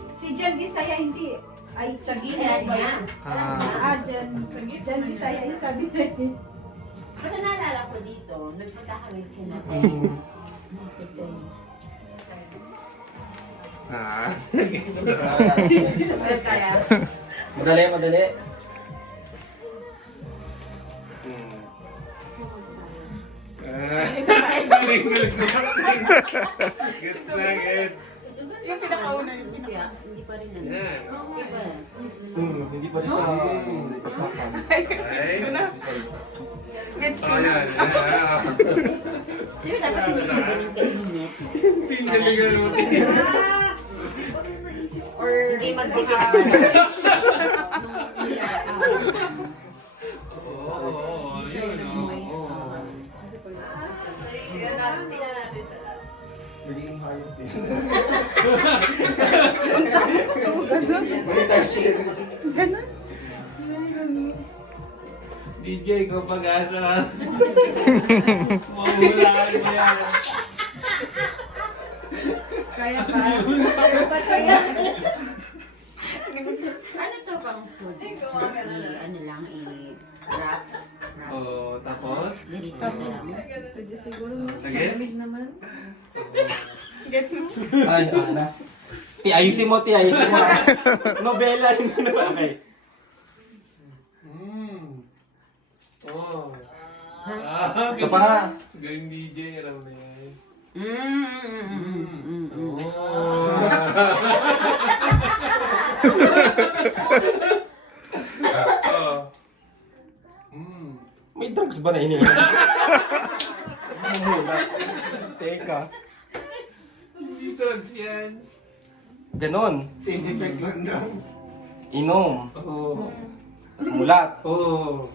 Si Jan Bisaya, hindi. Ay, Sa gilid Kailan ba niya? yan? Jan Bisaya, yung sabi na yun. Kasi naalala ko dito, nagpunta kami kina Ah. Ano kaya? Madali, madali. Gets na, gets. Yung pinakauna, yung Hindi pa rin ano. Yan. Hindi pa. Hindi pa rin siya. Hindi pa siya sabi. Oh, yan. Sir, dapat hindi ka ganun kainit. Tindalingan mo. Or hindi magdikit. Oo, yun. Oo. Naging hayop din. DJ ko pag-asa. Mahulaan mo yan. Kaya pa. Ano to pang food? Ano lang, i-wrap. Oh, tapos? Ganito na lang. Again? Ay, na. Ayusin mo, ayusin mo. Nobela yung ano ba? Okay. Oh. Isa pa nga. Galing DJ, alam na yan. Mm. Oh. Oh. May drugs ba na iniinom? Muna. Teka. Hindi drugs yan. Ganon. Side effect lang daw. Inom. Oh. Mulat. Oh.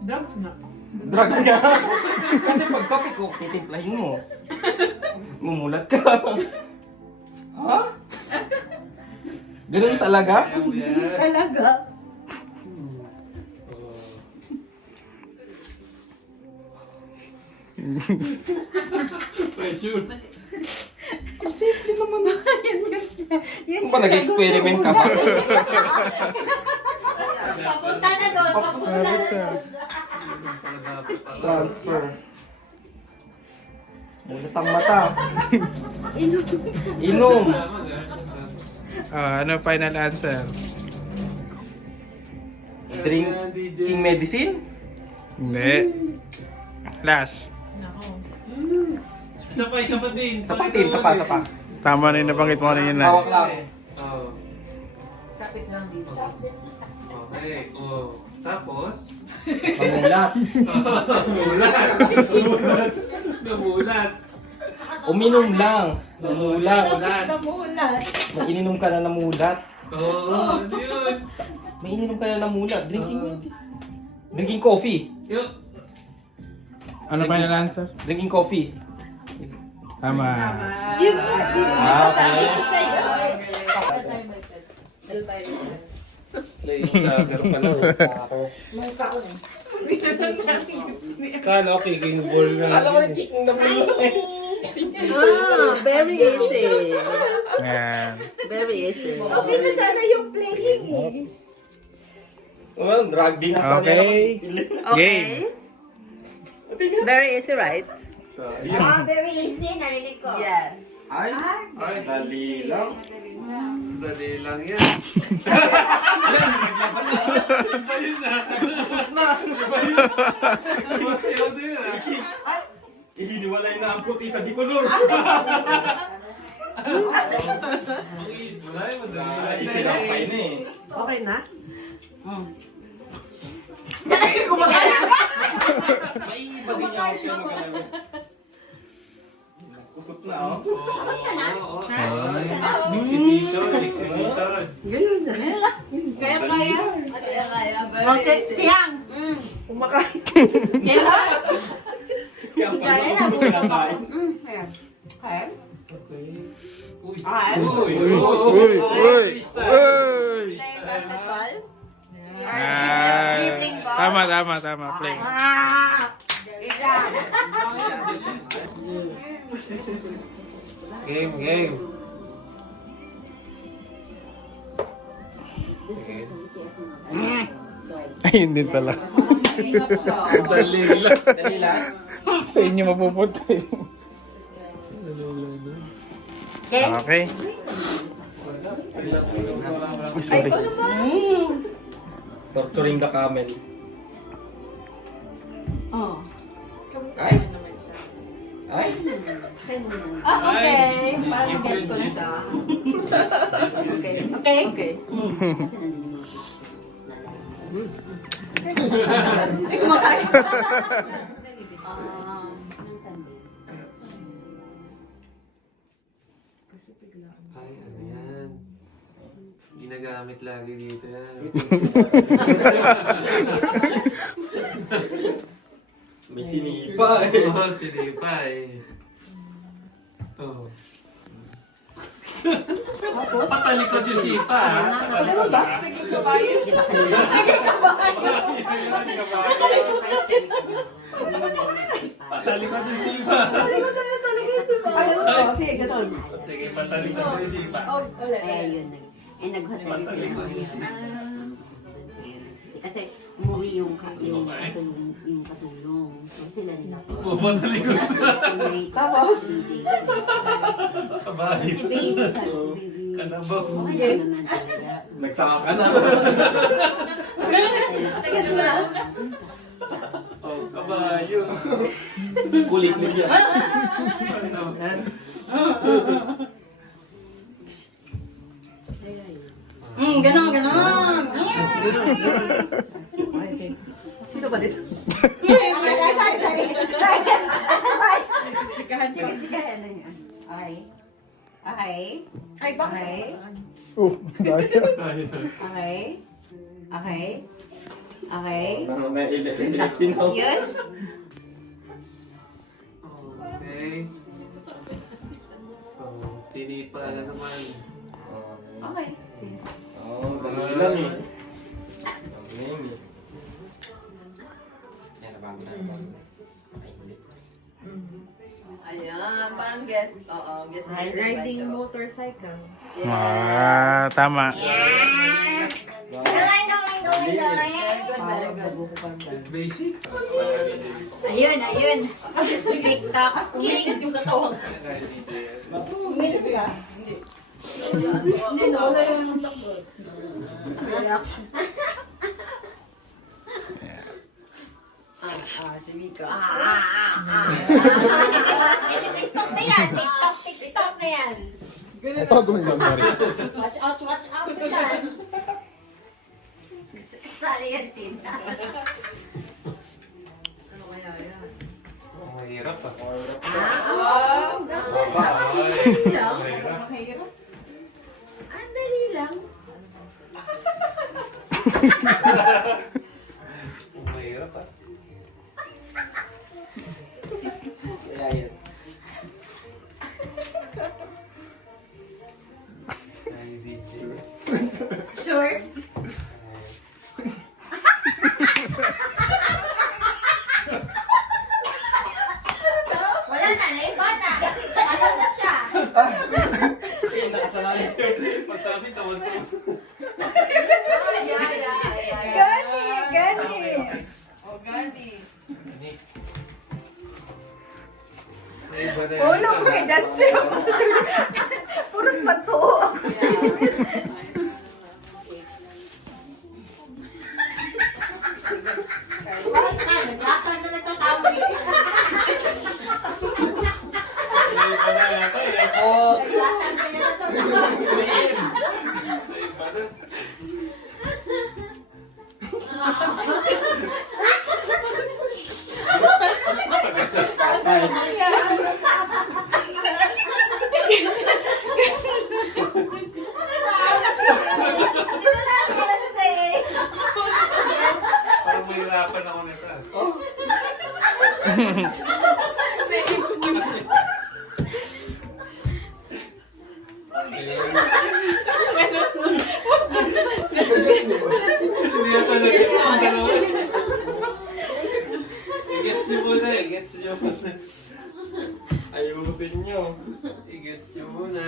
Drugs na. Drugs nga. Kasi pag kape ko, titimplahin mo. Mumulat ka. Ha? Ganun talaga? Ayaw mo yan. Talaga. Pressure. Simple naman na. Ano ba, nag-experiment ka ba? Papunta na doon, papunta na doon. Transfer. Mulat ang mata. Inom. Ano final answer? Drinking medicine? Hindi. Last. Isa pa din. Sapatin, sapa. Tama na yung nabanggit mo kanina. Hawak lang. Oh. Kapit lang dito. Okay. Oh. Tapos? Mamulat. Namulat. Uminom lang. Namulat. Namulat. Namulat. May ininom ka na namulat. Oo, ano yun? May ininom ka na namulat. Drinking medicine. Drinking coffee. Yung, Ano final answer? Drinking coffee. Tama. Yung di ba? Sabi ko sa'yo. playing soccer pala. Kala ko kicking ball na. Alam mo na kicking na ball eh. Very easy. Yan. Very easy. Okay na sana yung playing eh. Well, rugby na sa Okay. Okay. Very easy, right? Ah, very easy. Narinig ko. Yes. Ay, dali lang. Dali lang yan. Iba yun na. Iba yun. Masayaw din ah. Ihiniwalay na ang puti sa dikolor. Wala yun, madali lang. Isinapay na eh. Okay na? May iba din yung okay mag-alala. Kusot na oh. Oo. Exhibition. Ganyan na. Kaya. Okay, tiyang. Kumakain. Kaya pag kumakain. Uy. Uy, uy, uy. Playing basketball. Ah, tama. Play. Game. Ayun din pala. Dali lang. Dali lang. Sa inyo mapupunta yun. Okay. Uy, sorry. Torturing the camel. Oh. Ay! Ay! Okay. Parang gets ko na siya. Okay. Ay, ano yan? Ginagamit lagi dito yan. May sinipa eh. Oo, sinipa eh. Oo. Patalikod yung sipa ha? Patalikod ha? Patalikod yung sipa. Ano? Sige, ganun. Sige, patalikod yung sipa. Nag-hotel sila ngayon. Kasi umuwi yung katulong. So sila nila po. Oo, patalikod. Tapos? Kabahin. Kasi baby, sabi ko, baby. Kanabaw. Okay naman talaga. Nagsaka na. Oh, kabayo. Kulit niya. Ganon. Okay. Sino ba dito? Sorry. Chikahan. Okay. Ay, bakit? Okay. Okay. May epilepsy na. Yun. Okay. Oh, sinipa na naman. Okay. Oh, dali lang eh. Dali eh. Yan, nabago na. Ayan, parang gets. Oo, gets. Riding motorcycle. Ah, tama. Basic. Ayun. TikTok king. Yung katawang. Umilit ka? Hindi na, wala yung takbo. Reaction. Si Mika. TikTok na yan. TikTok na yan. Ito, gumagam pa rin. Watch out na yan. Sali yan, Tin. Ano kaya yan? Oh, mahirap ah. Oh, Mahirap. ang dali lang. Oh, mahirap ah. Kaya yan. Ay, DJ. Sure. Wala na, naiba na. Ayaw na siya. Eh, nakasalali siya. Pagsabi, tawad ko. Yeah. Iba na Ulo ko kay dancer ako. Puros patuo ako. Naglatag na nagtatawa eh. Iba na yata eh. Oh, Naglatag na nagtatawa. Iba na. Parang mahirapan ako nito. Hindi yata nag-gets ang dalawa. I-gets nyo muna, i-gets nyo muna. ayusin nyo. I-gets nyo muna.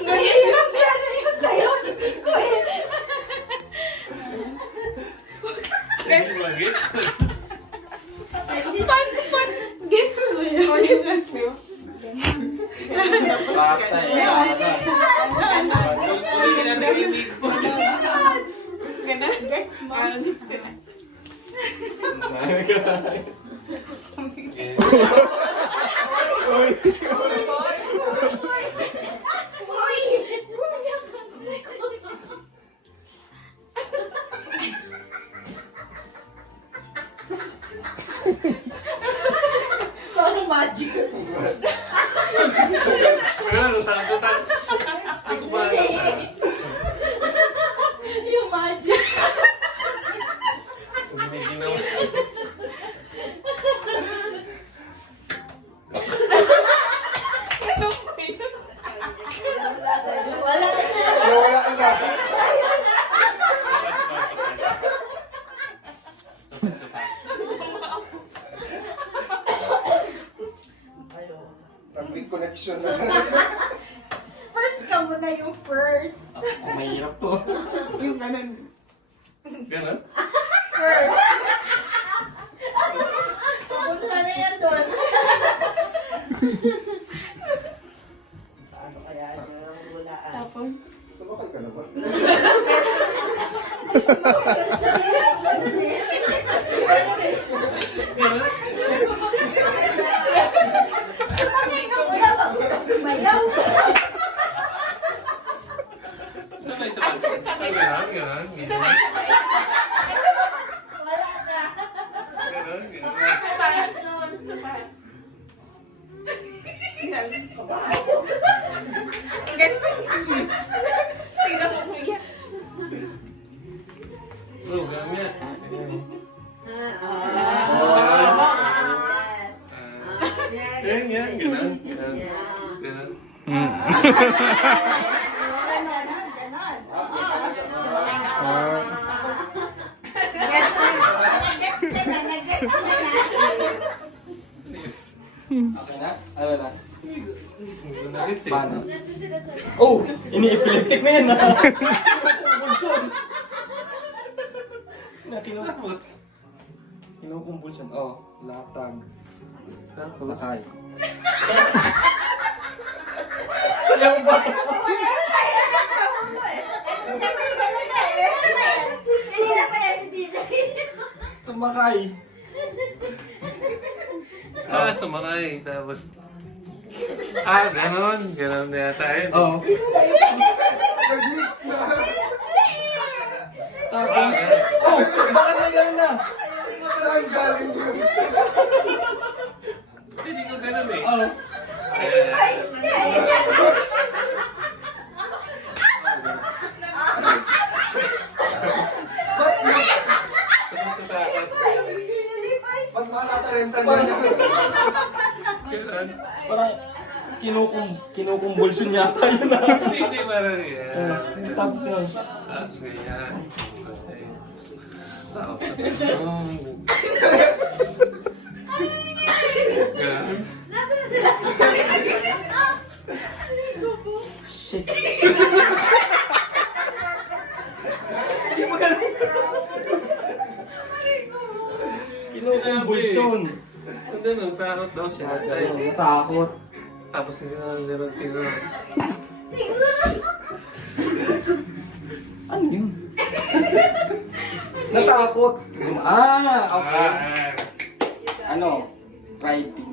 Mahirap yan yung sayo. Hindi ba gets? Gets mo yun. Patay. Ulitin natin yung lead mo. Gets mo. Uy! Parang magic. Pero lutang-lutang. Nagkumala ka. Yung magic. Hindi ginawa. Wala na. Big connection na. First ka muna yung first. Ang mahirap to. Yung ganun. Ganon? First. Punta na yan doon. Ano kaya niya ang hulaan? Tapos? Sumakay ka naman. Ganon? Sumakay ka muna bago ka sumayaw. Sabay-sabay. Ay, ganon, ganon, ganon. Wala na. Ganon, ganon. Parang doon. Oh, ganon nga. Yan, yan, ganon, ganon. Ganon. Nag-gets na na, nag-gets na na. Okay na? Ano na? Hindi ko na-gets eh. Paano? Oh! Ini-epileptic na yan ha! Kinukumbulsyon! Tapos, Kinukumbulsyon. Oh, latag. tapos. Sakay. Sayaw ba? Kanina pa yan si DJ. Sumakay. Ah, sumakay. Tapos, ganon. Ganon na yata yun. Oh. Tapos, oh! Bakit may gano'n na? Saan galing yun? Hindi ko ganon eh. Oh. Mas makakatarentan yun. Ganon. Parang kinukumbulsyon yata yun na. Hindi, parang yan. Tapos yun. Tapos ganyan. Okay. Tao. Ganon. Shit. Hindi mo ganun. Kinukumbulsyon. Hindi, nagtakot daw siya. Ay, Natakot. tapos meron siguro. Ano yun? Natakot. Okay. Ano? Riding.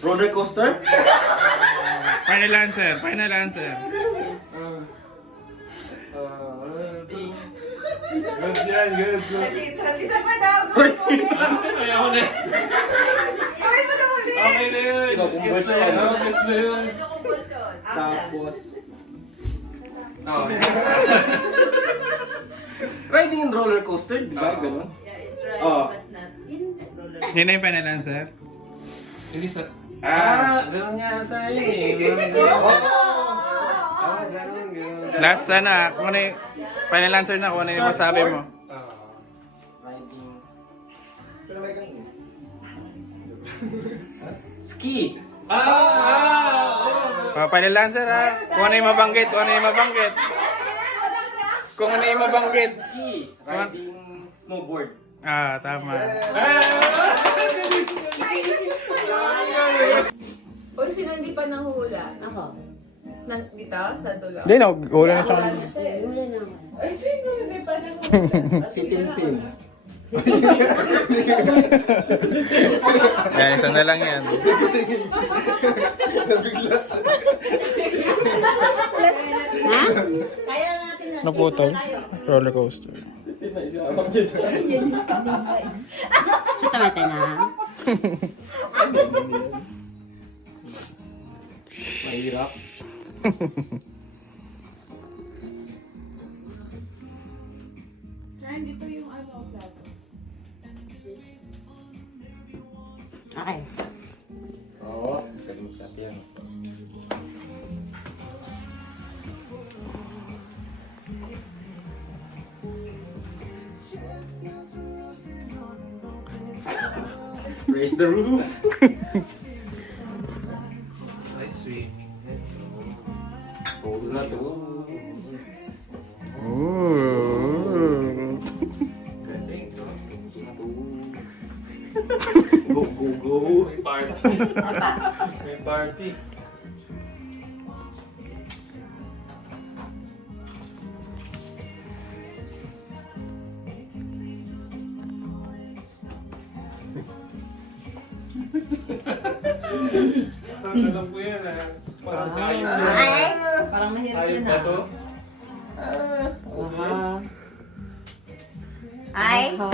Roller coaster? Final answer, final answer. Good yan, good. Isa pa daw. Ayaw na. Gawin mo na ulit. Okay na yun. Gets na yun. Gets na yun. Tapos, Oh, riding in roller coaster, di ba? Ganun. Oh. Yun na yung final answer. Hindi sa... ganun yata yun eh. Ganun. Last sana, kung ano yung final answer na, kung ano yung masabi mo. Riding. Pero may ganun. Ski. Final answer ha. Kung ano yung mabanggit, kung ano yung mabanggit. Kung ano yung mabanggit. Ski. Riding snowboard. Tama. Uy, sino hindi pa nanghula? Ako. Dito, sa dulo. Hindi, wala na siya. Ay, sino hindi pa nanghula? Si Tintin. Yan, isa na lang yan. Nabigla siya. Kaya natin na. Naputol. Roller coaster. Kita mata na. Mahirap. Dito yung ano, plato. Okay. Oo. Kalimut natin yan. Raise the roof. Ay, swimming. Oo na to. Ooh. Go, go, go. May party. May party. Alam ko yan ah. Parang kayo. Parang mahirap Kayo yun ba to? Ay. Kaya ko.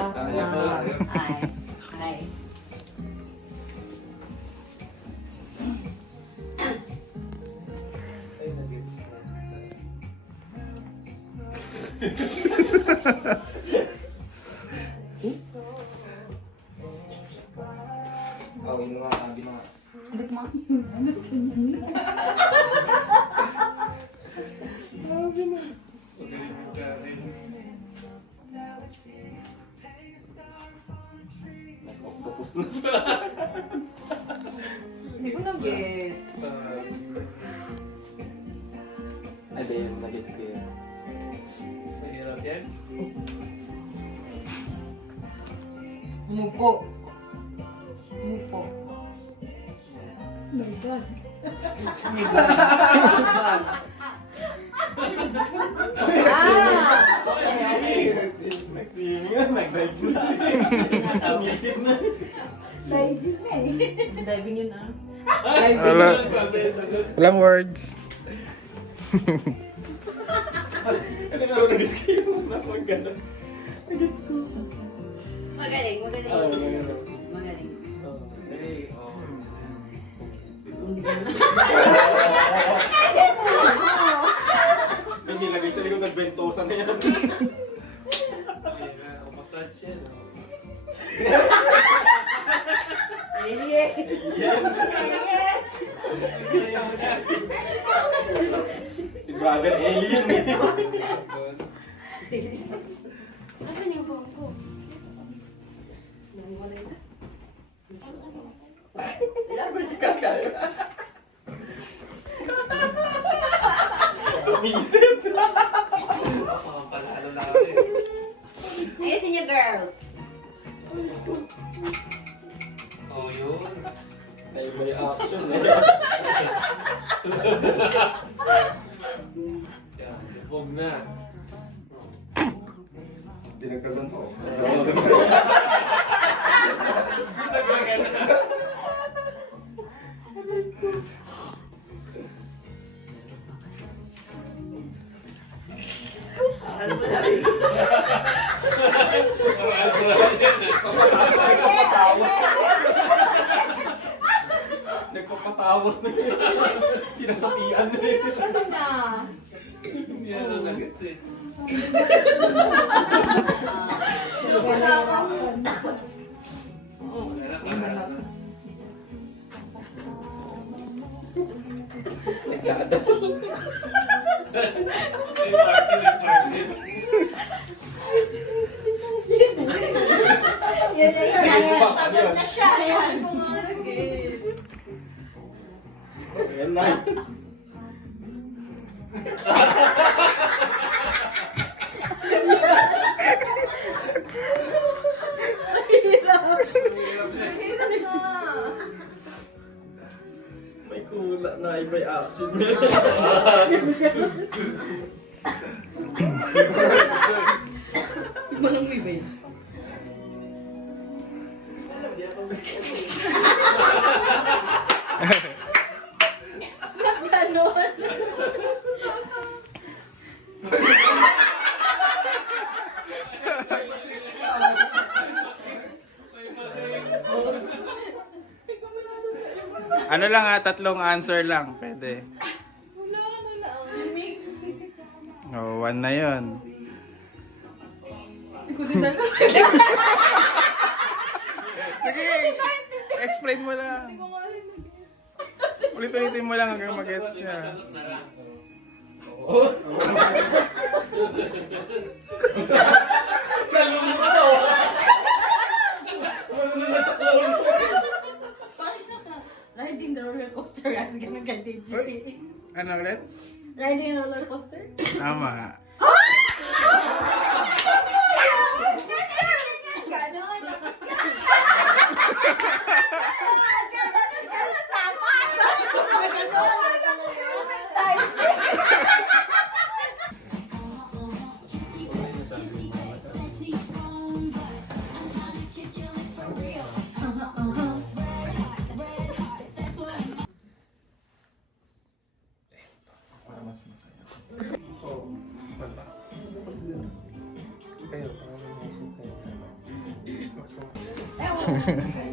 Ay. Ay. Ay, nag-gets na. Oh, yun nga, sabi na. Magaling ka rin. Tapos na. Hindi ko na-gets. Ay, dahil nag-gets ko yun. Mahirap yan. Umupo. Umupo. Nag-swimming na, nag-dive na. Sumisip na. Diving yun ah. Wala. Walang words. Ano nga ako nag-gets ko yun? Napagano. Nag-gets ko. Magaling, magaling. Magaling. Magaling. May nilagay sa likod ng bentosa na yan. Massage yan. Si brother alien eh. Nasaan yung phone ko? Sumisip. Palalo na ako eh. Ayusin niyo, girls. Oh, yun. May action eh. Yan, huwag na. Dinagdagan pa. Nagpapatawas na yun. Sinasapian na yun. Yan ang nagets eh. Nagdadasal. May party. Yan na yun. Pagod na siya. Ayan na. May kula na iba yung action niya. Ganon. Ano lang tatlong answer lang. Pwede. Oh, 1 na yun. Sige, explain mo lang. Ulit-ulitin mo lang hanggang mag-gets niya. Sagot na lang. Parang siya ka. Riding the roller coaster. As ganun ka, DJ. Ano ulit? Riding the roller coaster? Tama. Para mas masaya. Kayo,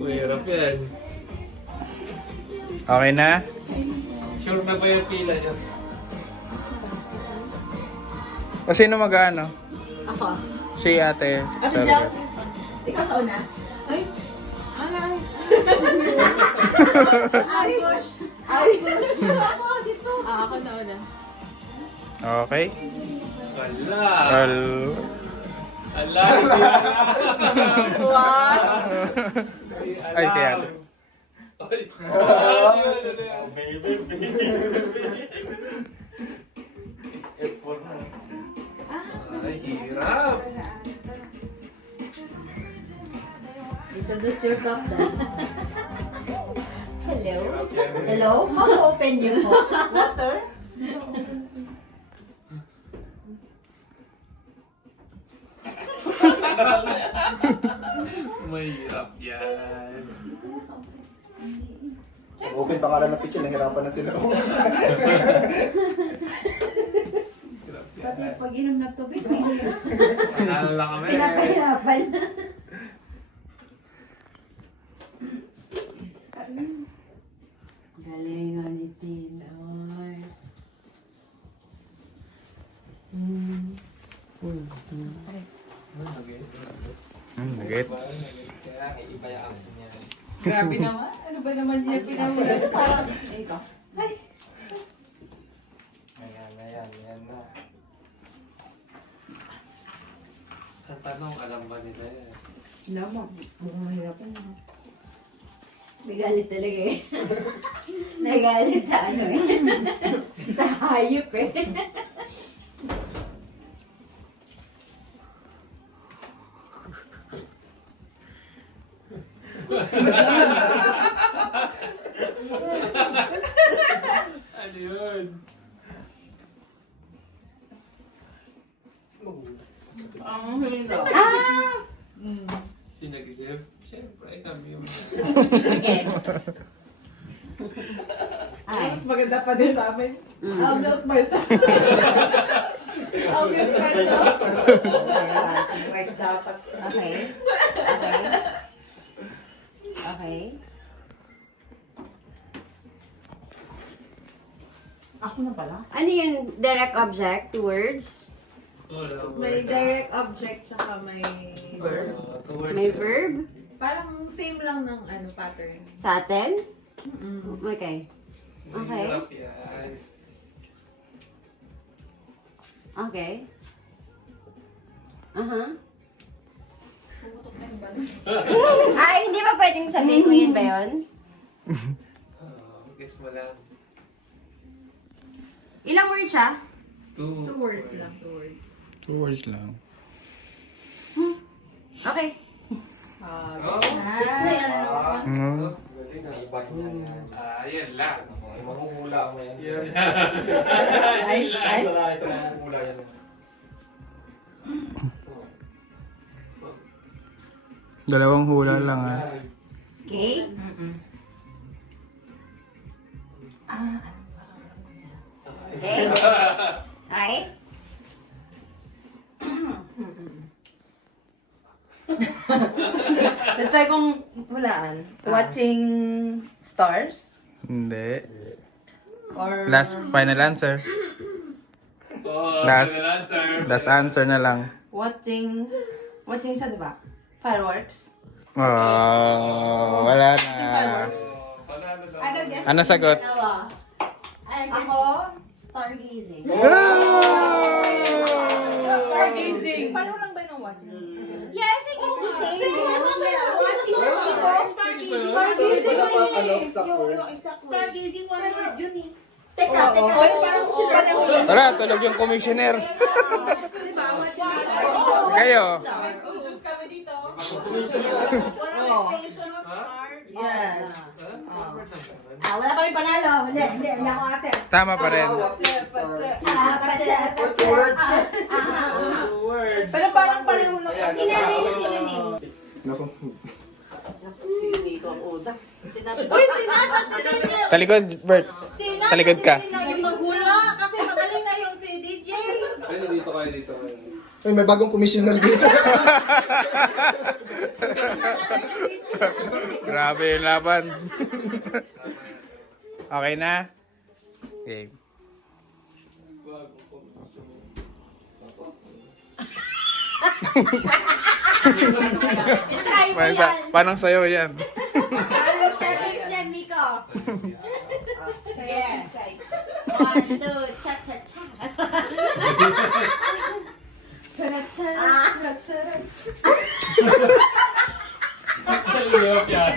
hirap yan. Okay na? Sure na ba yung pila niyo? O sino mag-ano? Ako. Si ate. Ate Jam. Ikaw sa una. Ay. Ay. Ay, push. Ay, push. Ako, dito. Ako na una. Okay. Wala. Well, Ala, hindi na. ay, si ate. Baby, baby. Effort na. Ay, hirap. Introduce yourself then. Hello. Hello. How to open you? Water. Mahirap yan. Open pangalan ng pitch, nahirapan na sila. Pati pag-inom ng tubig, mahirap. Panalo lang kami. Pinapahirapan. Galing nga ni Tina. Gets. Kaya iba yung action niya. Grabe naman. Ano ba naman yung pinamula? Parang, Ayan na. Ang tanong, alam ba nila yan? Naman. Mukhang mahirapan na. May galit talaga eh. Nagalit sa ano eh. Sa hayop eh. Ano yun? Ang hizo. Sino nag-isip? Siyempre, kami yung... Sige. Ay. Mas maganda pa din sa amin. I'll build myself. I'll build myself. Rice dapat. Okay. Okay. Okay. Ako na pala. Ano yung direct object? Two words? May direct object saka may verb. May verb? Parang same lang ng ano pattern. Sa atin? Okay. Okay. Hirap yan. Okay. Uh-huh. Ay, hindi ba pwedeng sabihin ko yun ba yun? Guess mo lang. Ilang words siya? Two. 2 words lang, 2 words. 2 words lang. Okay. Oh. Mm. Yan lang. Mahuhula mo yan. Yan. Ice, ice. Sa mahuhula yan. Dalawang hula lang ah. Okay. Okay. Okay. Let's try kong hulaan. Watching stars? Hindi. Or Last final answer. Oh, Last. good answer. Last answer na lang. watching siya, di ba? Fireworks? Oh, wala na. Fireworks? Panalo daw. Ano guess? Ano sagot? Ako, stargazing. Stargazing! Paano lang ba yung watching? Yeah, I think it's the same. Watching Stargazing Wala pa, ano, yun exact eh. words. Yung exact Stargazing one word yun eh. Teka. Parang Wala, tulog yung commissioner. Kayo. Yes. Wala pa rin panalo. Hindi ako kasi. Tama pa rin. Pero parang pareho lang. Sinanay yung sinanim. Naku. Uy, sinasat si DJ! Talikod, Bert. Sinasat Talikod ka. si DJ maghula kasi magaling na yung si DJ. Ay, dito kayo, dito kayo. Ay, may bagong commissioner dito. Grabe yung laban. Okay na? Okay. Paano sa'yo yan? Ano settings niyan, Miko? Sige. 1, 2, cha-cha-cha. Hirap yan.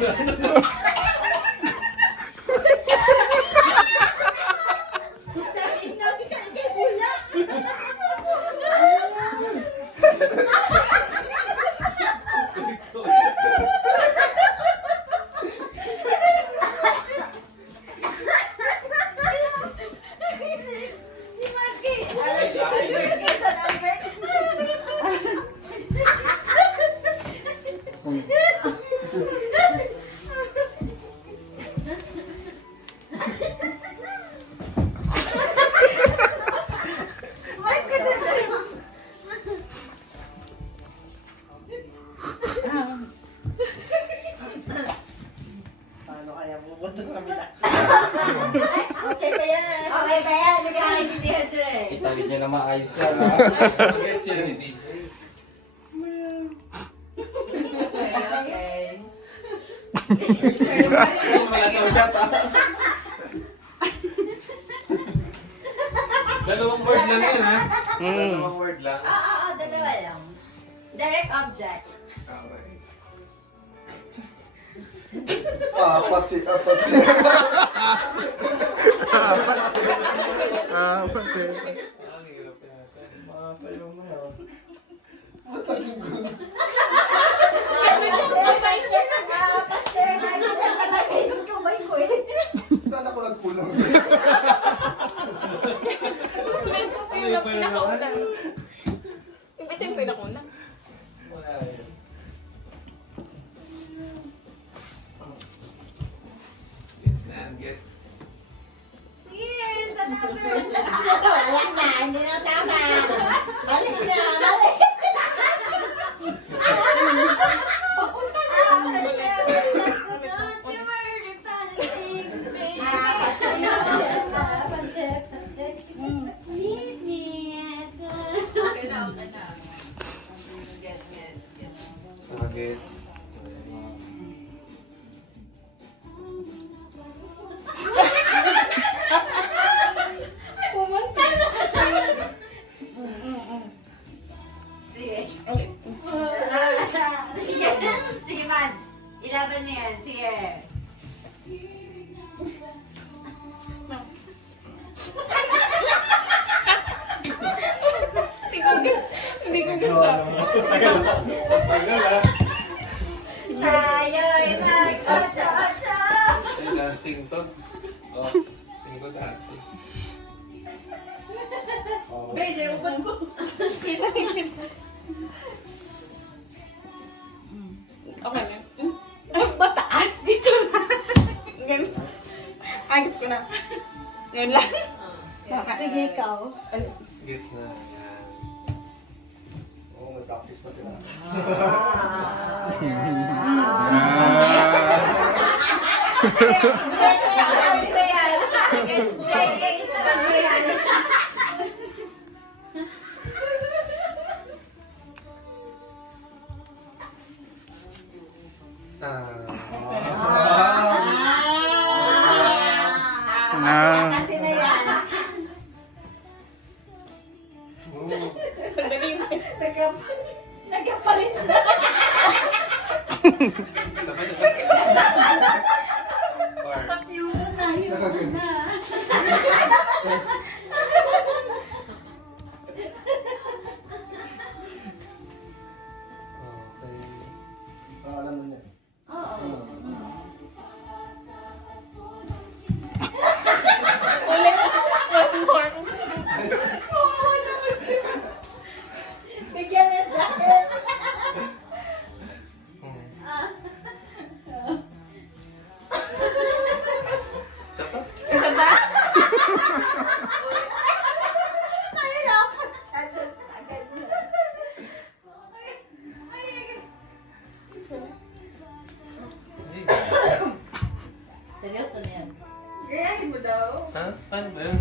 Okay pa yan. Nagkakaintindihan sila eh. Itawid niya na maayos yan. Gets yan, hindi. Dalawang word lang yan, ha? Dalawang word lang. Oo, dalawa lang. Direct object. Okay. Apat si. Ang hirap yata. Masayaw na yan. Mataging ko na. May mindset ng apat eh. Gets na, gets. Yes! Another! Wala na, hindi na tama. Balik na, balik! Papunta na! Don't you worry about a thing, baby. Meet me at the... Okay na. Get. Gets. Pumunta na. Sige. Sige, Mads. Ilaban mo yan. Sige. Hindi ko gasa. Tayo'y mag-ocho-ocho. Ay, dancing to. Oh, tingin ko dancing. Bede, ubod mo. Okay na. Mataas dito na. Ganun. Agad ko na. Yun lang. Sige, ikaw. Gets na. Yan. Oo, may practice pa sila. Kasi na yan. Nagkapalit na. Or, Yun na, yun na. okay. Alam mo niya. Bigyan ng jacket. Isa pa? Nahirapan siya doon sa ganyan. Seryoso na yan. Gayahin mo daw. Ha? Paano ba yun?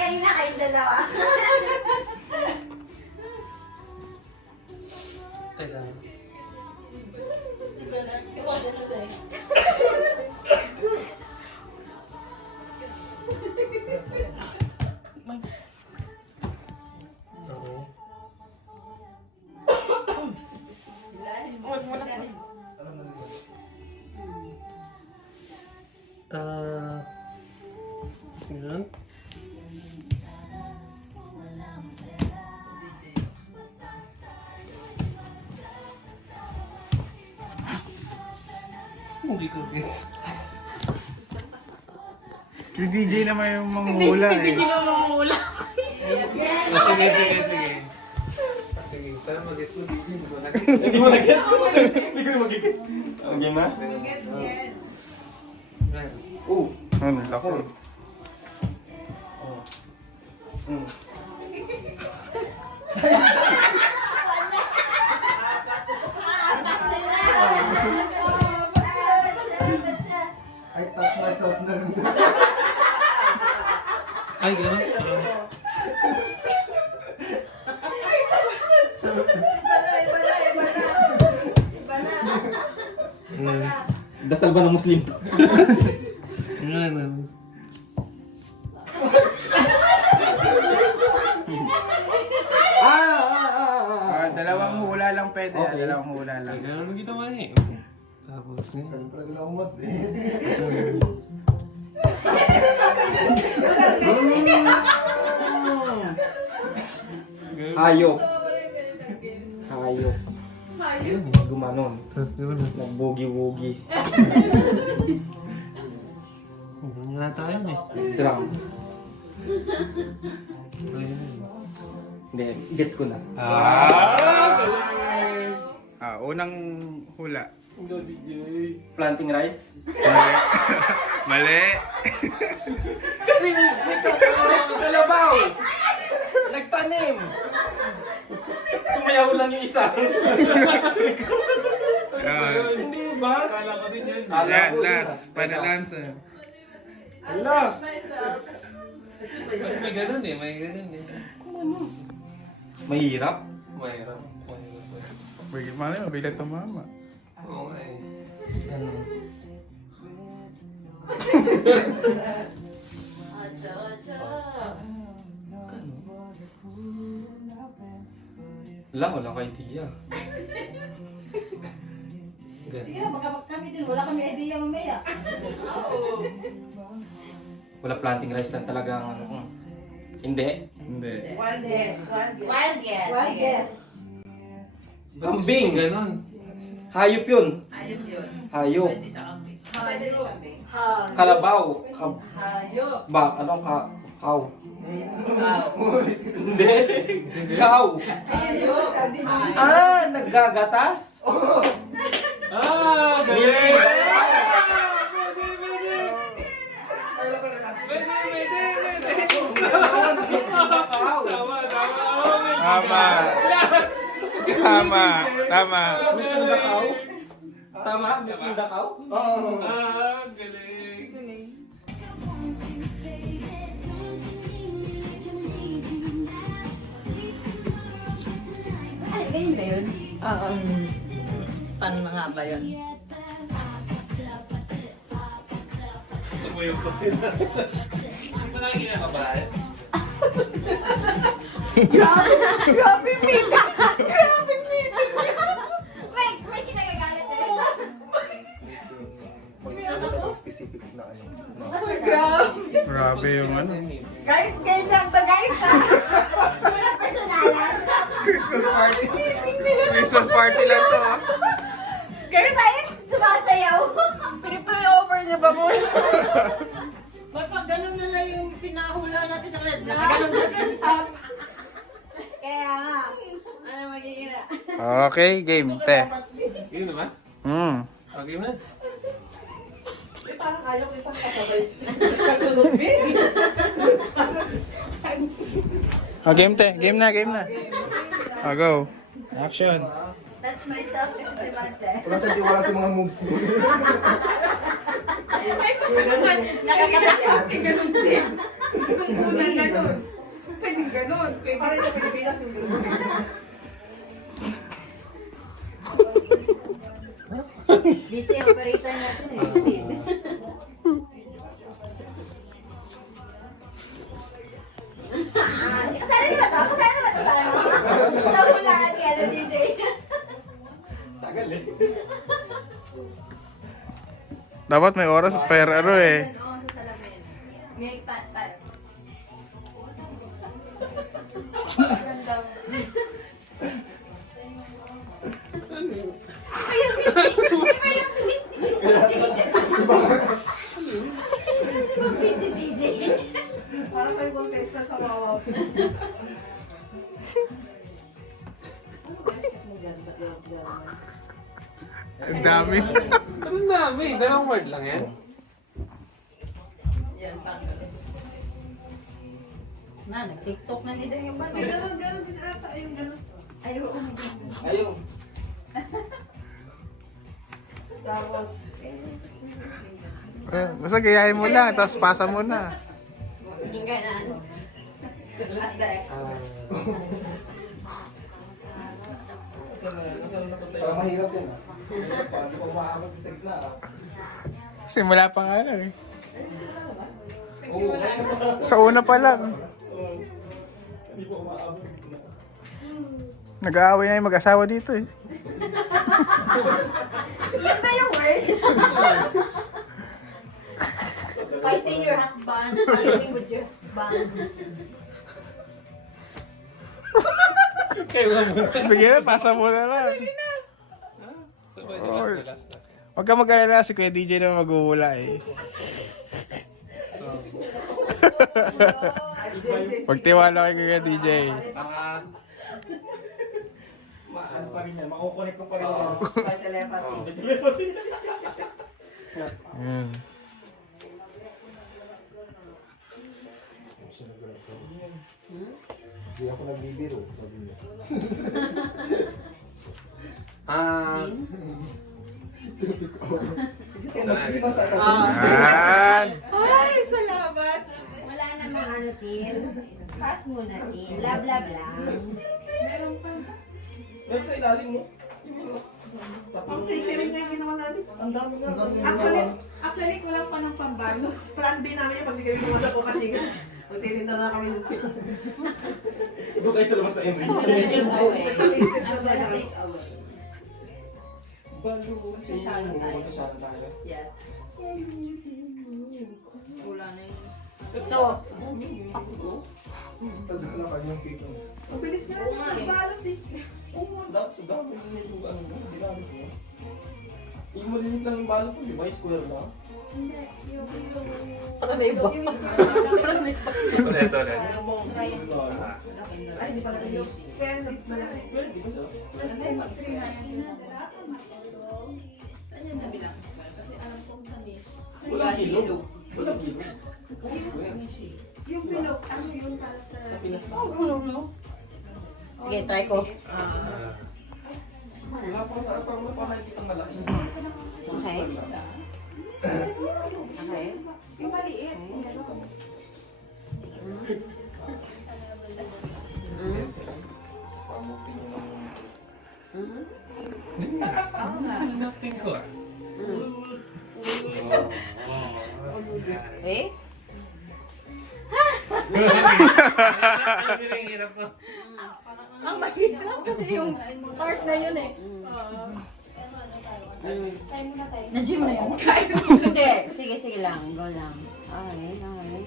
Kanina kayong dalawa. Teka. Okay. Yun. Hindi ko gets. Si DJ naman yung manghula eh. Sige. Sige, sana mag-gets mo. Hindi mo na-guess. Hindi ko na mag-guess. Okay na? Gets yan. Oh. Ano, lako. I touch myself na rin. Ay, gano'n? Dasal ba ng Muslim to? Ano? Dalawang hula lang pwede. Okay. Dalawang hula lang. Ay, gano'n ginawa niya eh. Tapos eh. Pwede din ako mats eh. Hayop. Hayop. Gumanon. Tapos di ba na? Nagbogi-wogi. Wala tayo eh. Drum. Hindi, gets ko na. Unang hula. Planting rice. Mali. Kasi may kalabaw. Nagtanim. Sumayaw lang yung isa. Hindi ba? Kala ko din yun. Yan, last. Panalansa. Hala. May ganun eh, may ganun eh. Mahirap. Mahirap. Bigyan mo na, bilang tumama. Oo nga eh. Acha, acha. Wala kay Tia. Sige na, baka kami din. Wala kami idea mamaya. Wala planting rice lang talaga ang ano ko. Hindi. Hindi. One guess. Wild guess. Wild guess. Kambing. Ganun. Hayop yun. Ayun yun. Hayop. Hayop. Kalabaw. Hayop. Ano ka? Cow. Hindi. Cow. Hayop. Naggagatas? Ah! Milky Galing! Way. Cow. Tama. Tama. Milk in the cow? Tama? Milk in the cow? Ah, galing. Ay, ganyan ba yun? Paano na nga ba yun? Sumuyok ko sila. Hindi mo lang kinakabahan. Grabe, Mika! Grabe, Mika! May kinagagalit eh. Specific na ano. Grabe. Grabe yung ano. Guys, ganyan to, guys. Walang personalan. Christmas party. Christmas party lang to. Guys, Sumasayaw. piniplay over niyo ba mo? Ba't pag ganun na lang yung pinahula natin sa kanila? Nakaganon na ganun. Kaya nga. Ano magiging na? Okay, game. Te. Yun na ba? Okay na. Parang ayaw kitang kasabay. Mas kasunod, baby. Game te. Game na. Go. Action. Touch myself kasi si Magse. Wala siyang tiwala sa mga moves mo. Nakakatakot. Ganun din. Ganun. Pwede ganun. Parang sa Pilipinas yung ganun. Busy operator natin eh. Kasali ba to? Kasali ba to sa ano? Nahulaan ni ano, DJ. Tagal eh. Dapat may oras per ano eh. Oo, sa salamin. May patas. Gandang. Si DJ. Parang kayo contestant sa wawaw. Ang dami. Anong dami? Dalawang word lang yan. Yan, pang na, nag-tiktok na nila yung bano. Ganun din ata yung ganun. Ayaw. Ayun. Tapos, Basta gayahin mo lang, tapos pasa mo na. Yung ganan. As the expert. Parang mahirap yan ah. Paano ko maabot sa gitna ah? Simula pa nga lang eh. Oo. Sa una pa lang. Hindi ko maabot sa gitna. Nag-aaway na yung mag-asawa dito eh. Yan ba yung word? Fighting your husband. Fighting with your husband. Kayo mo. Sige na, pasa mo na lang. Sabay sa last na. Huwag ka mag-alala, si Kuya DJ na maghuhula eh. Pagtiwala kay Kuya DJ. Tanga. Ano pa rin yan, makukunik ko pa rin yan. By telepathy. Ayan. Hindi ako nagbibiro, sabi niya. Sinabi ko, magsimas ako. Ayan. Ay, salamat! Wala namang ano, Tin. Pass mo na, Tin. Love, love lang. Meron sa ilalim mo. Ang catering nga yung ginawa namin. Ang dami nga. Actually, kulang pa ng pambalo. Plan B namin yung pag di kami pumasok ko kasi magtitinda na kami ng pito. Doon kayo sa labas na Enrique. Take away. Taste na talaga. Take away. Balo. Magsasara tayo. Magsasara tayo. Yes. Kulang na yun. So, Tagal na kayo yung cake mo. mabilis na. Balot eh. Oo, dapat sa dami yung ano mo, ginamit mo. Yung malilit lang yung balot mo, di ba? Yung square na. Ano na iba? Ulit, ulit. Ano bang Ay, di pala yung spare na malaki. square, di ba siya? Walang kilo. Walang kilo. Square. Yung bilog, ano yun para sa... Sa Pinas. Sige, try ko. Wala pa nakikita malaki. Okay. Okay. Yung maliit. Nothing ko ah. Eh? Hirap po. Ang mahirap kasi yung part na yun eh. Na-gym na yun. Hindi. Sige, sige lang. Go lang. Okay, okay.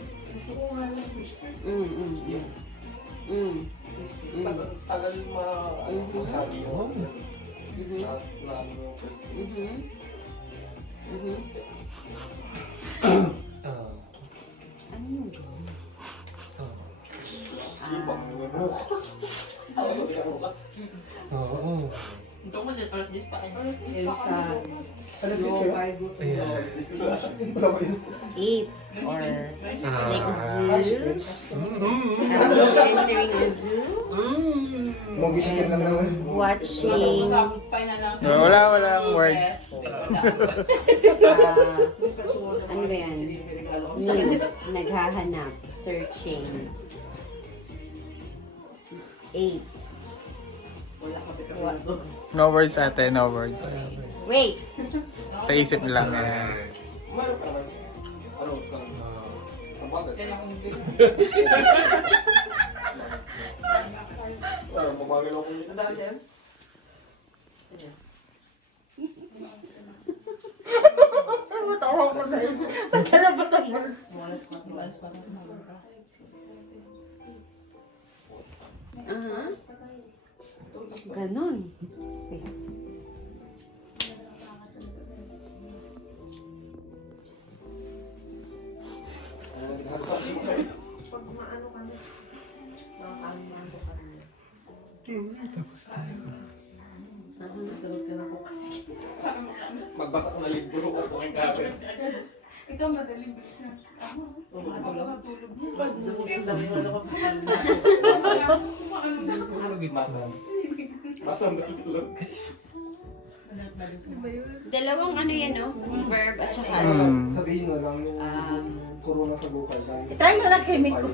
Mas ang tagal masabi yun. At lalo yung first. Ano yun? Ibang yung bukas. Ako sabi ka bukas. Ito mo dito, first dish pa. Elsa. Alas is Go kayo? by good. Yun pala ba yun? Eat or like zoo. Entering a zoo. Mogi chicken lang naman. Watching. Walang words. Ano ba yan? Need. Naghahanap. Searching. 8. No words ate, no words. Wait. Sa isip lang. Meron ka naman. Ano? Ang bakit? Wala, mabagay ako yung tanda dyan. Ganon. Wait. Pag maano kami, makakalimutan ko kami. Sunod ka na po kasi. Magbasa ko na libro ko kung ang kape. Ikaw madaling business. Matulog. Masang natulog. Dalawang ano yan, no? Verb at saka Sabihin na lang yung corona sa bukal. Try mo lang chemic ko.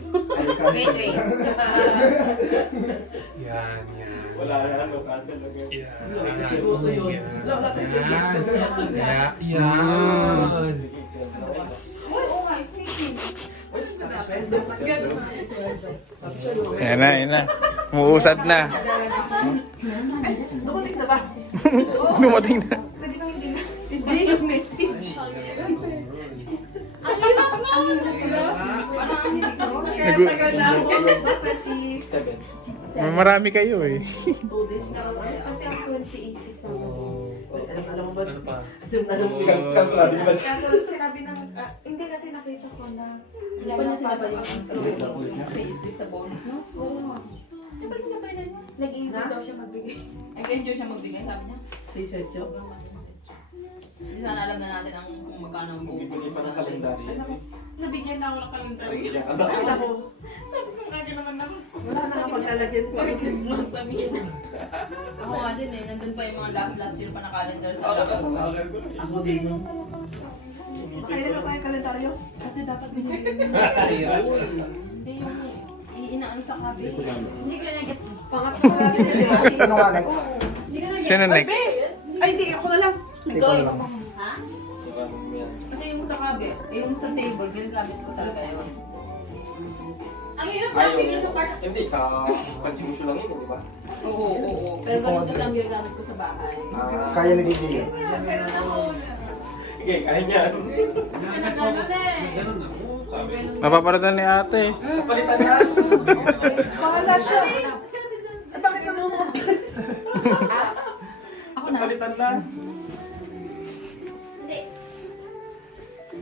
Wait, wait. Yan, yan. Wala na, no cancel na ganyan. Yan. Sibuto yun. Lola, tayo siya. Yan. Yan. Yan na. Muusad na. Dumating na ba? Dumating na. Hindi yung message. Kaya tagal na ako. 7. Marami kayo eh. 2 days na ako. Kasi ang 28 isang. Alam mo ba? Ano pa? Alam mo yun. Kalkulado ba siya? Kaso sinabi ng, hindi kasi nakita ko na. Hindi pa niya sinabay yung Facebook sa bonus, no? Oo nga. Di ba sinabay na niya? Nag-enjoy daw siya magbigay. Nag-enjoy siya magbigay, sabi niya. Si Sergio. Hindi sana alam na natin ang kung magkano ang buong Bibili pa ng kalendaryo. Nabigyan na ako ng kalendaryo. Bigyan ka ba? Ay, naku. Sabi ko nga naman ako. Wala na nga paglalagyan ko. Merry Christmas, sabihin. Ako nga din eh, nandun pa yung mga last year pa na calendar sa Ako laptop. sa akin ko. Ako din. Makailan na tayo kalendaryo? Kasi dapat binigyan mo. Hirap. Hindi yung inaano sa kabi. Hindi ko na gets. Pangatlo na natin yun. Sino nga next? Hindi ko na gets. Sino Ay, next? be! Ay, hindi. Ako na lang. Ikaw na lang. Ha? Diba, yan. Kasi yung sa kabi, yung sa table, ginagamit ko talaga yun. Ang hirap lang tingin sa part. Hindi, sa consumption lang yun, di ba? Oo. Pero ganun kasi ang ginagamit ko sa bahay. Kaya ni DJ yan. Meron ako na. Okay, kaya niyan. Ganun na. Oo, sabi. Mapapanood ni ate. Kapalitan na. Bahala siya. Eh, bakit nanonood ka? Ako na. Kapalitan na.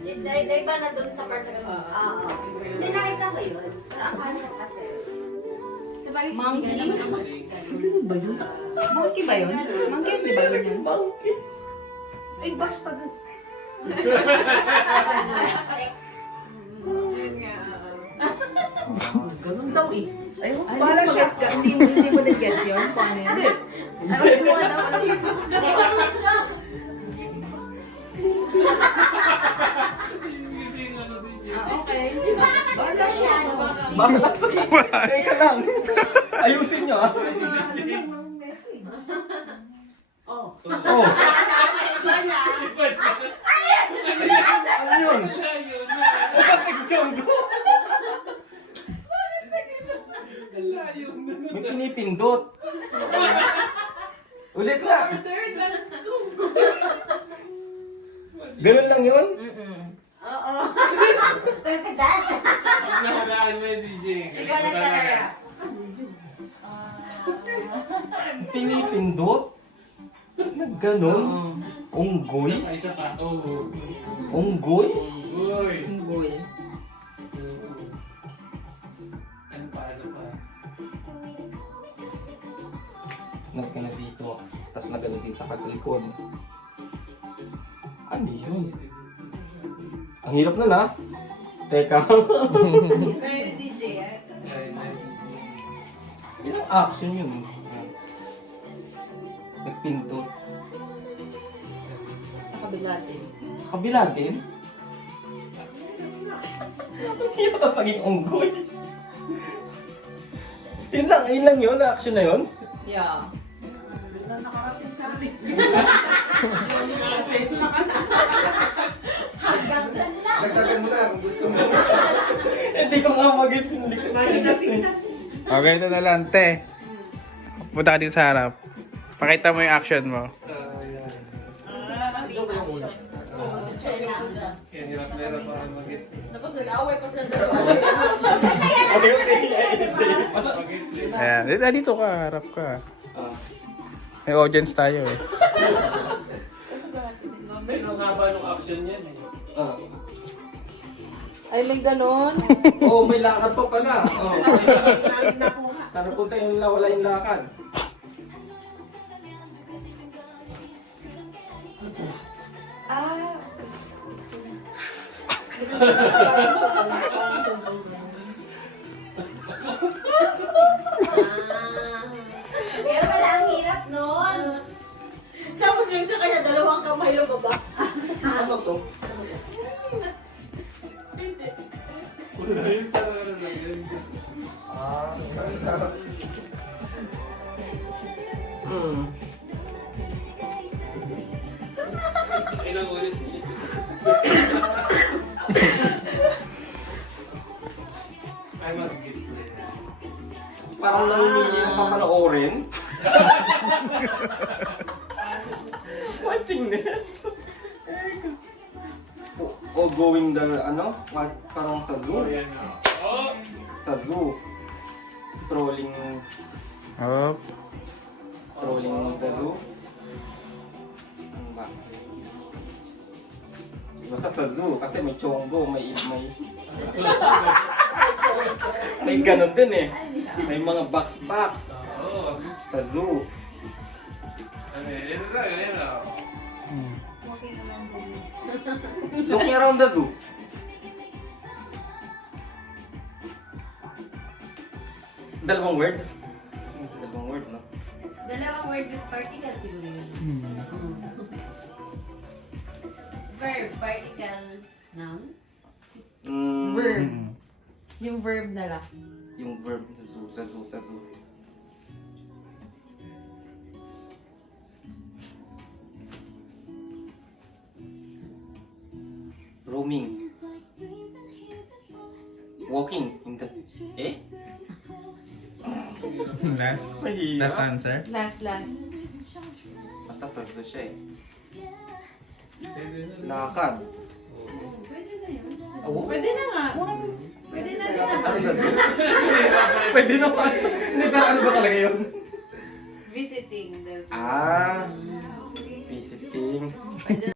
Hindi ba na doon sa part na gano'n? Oo. Hindi, nakita ko yun. Pero akala ko kasi. Sabagay, Monkey. sinigang naman ako. Ganun ba yun? Monkey ba yun? Monkey, di ba yun yun? Monkey. Ay, basta. Yun nga. Ganun daw eh. Ayun, Ay, bahala hindi mo siya. gets ka. Hindi mo din gets yun? Kung ano yun? Hindi. Okay. Bahala siya. Teka lang. Ayusin nyo, ah. Oh. Oh. Ano yun? Picture ko. May pinipindot. Ulit na. Ganun lang yun? Oo. Nahulaan mo yung DJ. Ikaw na talaga. Pinipindot? Tapos nagganon? Unggoy? Ay, isa pa. Oo. Unggoy? Uy. Unggoy. Ano pa? Nagka na dito. Tapos nagganon din sa likod. Ano yun? Ang hirap na na. Teka. Pero DJ, Ilang action yun? Nagpindot. sa kabila din. Sa kabila din? Hirap tapos naging unggoy. Yun lang yun, action na yun. Yeah. Na nakarating sa amin. Dagdagan mo na kung gusto mo. Hindi ko nga mag-gets yung likod. Okay, ito na lang, te. Punta ka dito sa harap. Pakita mo yung action mo. Kaya hirap na hirap para mag-gets. Tapos nag-away pa sila dalawa. Okay. Ayan, dito ka, harap ka. Ah. May audience tayo eh. Pero nga ba nung action yan eh? Ah. Ay, may ganon. Oo, may lakad pa pala. Oh. Sana punta yung wala yung lakad. Pero wala ang hirap nun. Tapos yung sa kanya, dalawang kamay lumabas. Ano to? Ah, Hmm. Ilang ulit. Ay, mag-gets na yan. Parang namimili ng papanoorin. Watching net. O going the, parang sa zoo. Ayan na. Oh! Sa zoo. Strolling Oh, sa zoo. Tama. Basta sa zoo, kasi may chongo, may ganun din eh. May mga box-box Oo. sa zoo. Ano yun? Yan na. Walking around the room. Looking around the zoo. Dalawang word? Dalawang word, no? Dalawang word with particle siguro yun. Verb, particle, noun. Verb. Mm. Yung verb na lang. Yung verb sa zoo. Roaming. Walking in the... Eh? Last answer. Last. Basta sa zoo siya eh. Pwede na. Lakad. Pwede na yun. Oh, Pwede na nga. Pwede na din naman. ano the zoo? Pwede naman. Hindi, pero ano ba talaga yun? Visiting the zoo. Ah, visiting. Pwede